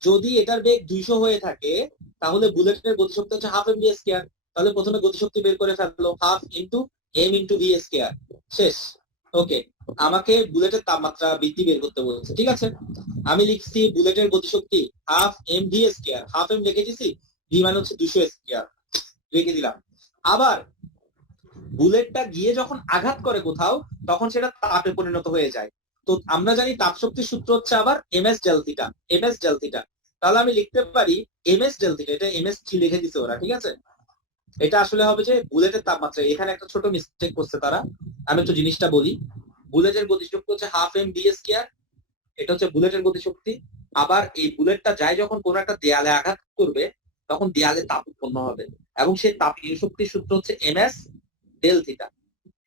যদি এটার বেগ 200 হয়ে থাকে তাহলে বুলেটের গতিশক্তি হচ্ছে হাফ এম ভি স্কয়ার। তাহলে প্রথমে গতিশক্তি বের করে ফেললো, half into M into V square. শেষ। ওকে, আমাকে বুলেটের তাপমাত্রা বৃদ্ধি বের করতে বলছে, ঠিক আছে? আমি লিখছি বুলেটের গতিশক্তি half M V square, half M রেখে দিছি, ভি মানে হচ্ছে 200 স্কয়ার রেখে দিলাম। আবার বুলেটটা গিয়ে যখন আঘাত করে কোথাও, তখন সেটা তাপে পরিণত হয়ে যায়। তো আমরা জানি তাপ শক্তির সূত্র হচ্ছে আবার MS del theta, MS del theta. তাহলে আমি লিখতে পারি এমএস ডেল থিটা, এটা এমএস লিখে দিছে ওরা, ঠিক আছে? এটা আসলে হবে যে বুলেটের তাপমাত্রা। এখানে একটা ছোট মিস্টেক করছে তারা, আমি একটু জিনিসটা বলি। বুলেটের গতিশক্তি হচ্ছে হাফ এম ভি স্কয়ার, এটা হচ্ছে বুলেটের গতিশক্তি। আবার এই বুলেটটা যায় যখন কোনো একটা দেয়ালে আঘাত করবে, তখন দেয়ালে তাপ উৎপন্ন হবে, এবং সেই তাপীয় শক্তির সূত্র হচ্ছে এমএস ডেল থিটা।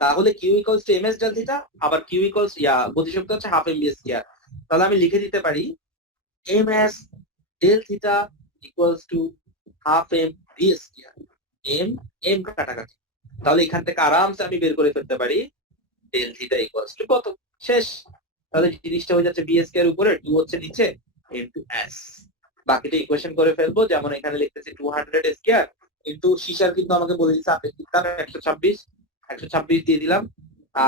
তাহলে Q equals to MS del theta, আবার কিউ ইকুয়ালস গতিশক্তি হচ্ছে হাফ এম ভি স্কয়ার। তাহলে আমি লিখে দিতে পারি MS del theta equals to half M V square. M M কাটাকাটি, তাহলে এখান থেকে আরামসে আমি বের করে ফেলতে পারি ডেল থিটা ইকুয়ালস টু কত। শেষ। তাহলে জিনিসটা হয়ে যাচ্ছে বি স্কয়ার উপরে, 2 হচ্ছে নিচে, ইনটু এস। বাকিটা ইকুয়েশন করে ফেলবো, যেমন এখানে লিখতেছি 200 স্কয়ার কিন্তু সীসার কিন্তু আমাকে বলে দিচ্ছে আপেক্ষিক তাপ 126 দিয়ে দিলাম,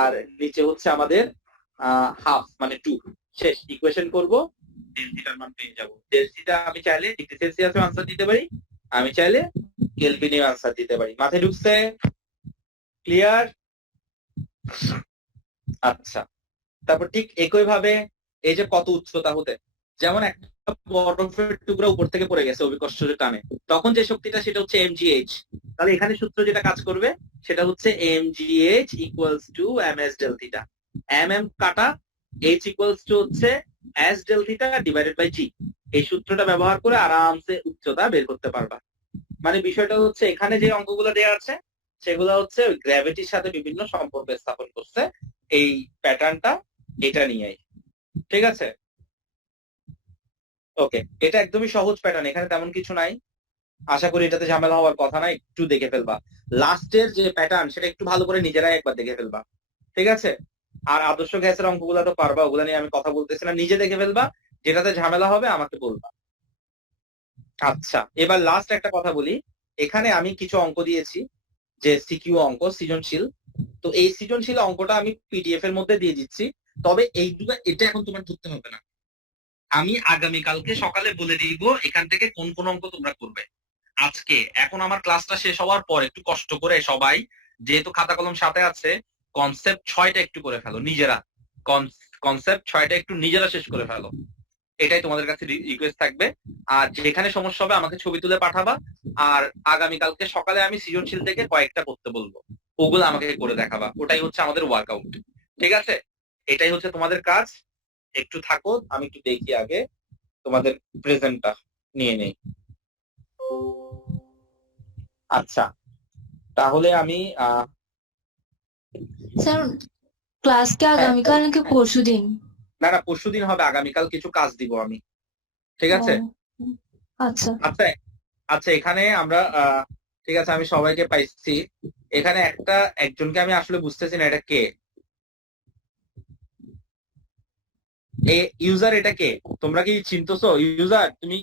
আর নিচে হচ্ছে আমাদের হাফ মানে 2। শেষ। ইকুয়েশন করব, ডেল থিটার মান পেয়ে যাব। ডেল থিটা আমি চাইলে ডিগ্রি সেলসিয়াসে আনসার দিতে পারি, আমি চাইলে কেলভিনে আনসার দিতে পারি। মাথায় ঢুকছে? ক্লিয়ার? আচ্ছা, তারপর ঠিক একই ভাবে এই যে কত উচ্চতা হতে, যেমন একটা বরফের টুকরা উপর থেকে পড়ে গেছে অভিকর্ষের টানে, তখন যে শক্তিটা সেটা হচ্ছে mgh। তাহলে এখানে সূত্র যেটা কাজ করবে সেটা হচ্ছে mgh equals to ms del theta. mm কাটা, h ইকুয়ালস টু হচ্ছে s del theta divided by g। এই সূত্রটা ব্যবহার করে আরামসে উচ্চতা বের করতে পারবা। মানে বিষয়টা হচ্ছে এখানে যে অঙ্কগুলো দেওয়া আছে সেগুলো হচ্ছে গ্র্যাভিটির সাথে বিভিন্ন সম্পর্ক স্থাপন করছে, এই প্যাটার্নটা এটা নিয়েই, ঠিক আছে? ওকে, এটা একদমই সহজ প্যাটার্ন, এখানে তেমন কিছু নাই। আশা করি এটাতে ঝামেলা হওয়ার কথা না, একটু দেখে ফেলবা। লাস্টের যে প্যাটার্ন সেটা একটু ভালো করে নিজেরাই একবার দেখে ফেলবা, ঠিক আছে? আর আদর্শ গ্যাসের অঙ্কগুলো তো পারবা, ওগুলো নিয়ে আমি কথা বলতেছি না, নিজে দেখে ফেলবা, যেটাতে ঝামেলা হবে আমাকে বলবা। আচ্ছা, এবার লাস্ট একটা কথা বলি। এখানে আমি কিছু অঙ্ক দিয়েছি, যে সিকিউ অঙ্ক, সৃজনশীল। তো এই সৃজনশীল অঙ্কটা আমি পিডিএফ এর মধ্যে দিয়ে দিচ্ছি, তবে এটা এখন তোমার ধরতে হবে না। আমি আগামীকালকে সকালে বলে দিব এখান থেকে কোন কোন অঙ্ক তোমরা করবে। আজকে এখন আমার ক্লাসটা শেষ হওয়ার পর একটু কষ্ট করে সবাই, যেহেতু খাতা কলম সাথে আছে, কনসেপ্ট 6টা একটু করে ফেলো নিজেরা। কনসেপ্ট 6টা একটু নিজেরা শেষ করে ফেলো, এটাই তোমাদের কাছে রিকোয়েস্ট থাকবে। আর যেখানে সমস্যা হবে আমাকে ছবি তুলে পাঠাবা। আর আগামীকালকে সকালে আমি সৃজনশীল থেকে কয়েকটা করতে বলবো, ওগুলো আমাকে করে দেখাবা। ওটাই হচ্ছে আমাদের ওয়ার্কআউট, ঠিক আছে? এটাই হচ্ছে তোমাদের কাজ। একটু থাকো, আমি একটু দেখি আগে তোমাদের প্রেজেন্টটা নিয়ে নেই। আচ্ছা, তাহলে আমি স্যার ক্লাস কি আগামীকাল নাকি পরশুদিন? না না, পরশুদিন হবে। আগামীকাল কিছু কাজ দিব আমি, ঠিক আছে? ও, আচ্ছা আচ্ছা আচ্ছা, এখানে আমরা ঠিক আছে, আমি সবাইকে পাইছি। এখানে একজনকে আমি আসলে বুঝতেছি না, এটা কে? ইউজার এটা কে? তোমরা কি চিনতেছো? ইউজার তুমি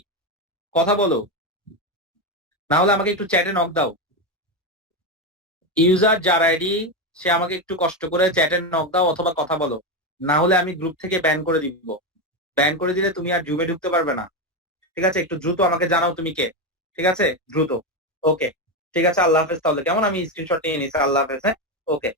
কথা বলো, না হলে আমাকে একটু চ্যাটে নক দাও। ইউজার যার আইডি, সে আমাকে একটু কষ্ট করে চ্যাটে নক দাও অথবা কথা বলো, না হলে আমি গ্রুপ থেকে ব্যান করে দিব। ব্যান করে দিলে তুমি আর জুমে ঢুকতে পারবে না, ঠিক আছে? একটু দ্রুত আমাকে জানাও তুমি কে, ঠিক আছে? দ্রুত। ওকে, ঠিক আছে, আল্লাহ হাফেজ। তাহলে কেমন, আমি স্ক্রিনশট নিয়ে নিচ্ছি। আল্লাহ হাফেজ। হ্যাঁ, ওকে।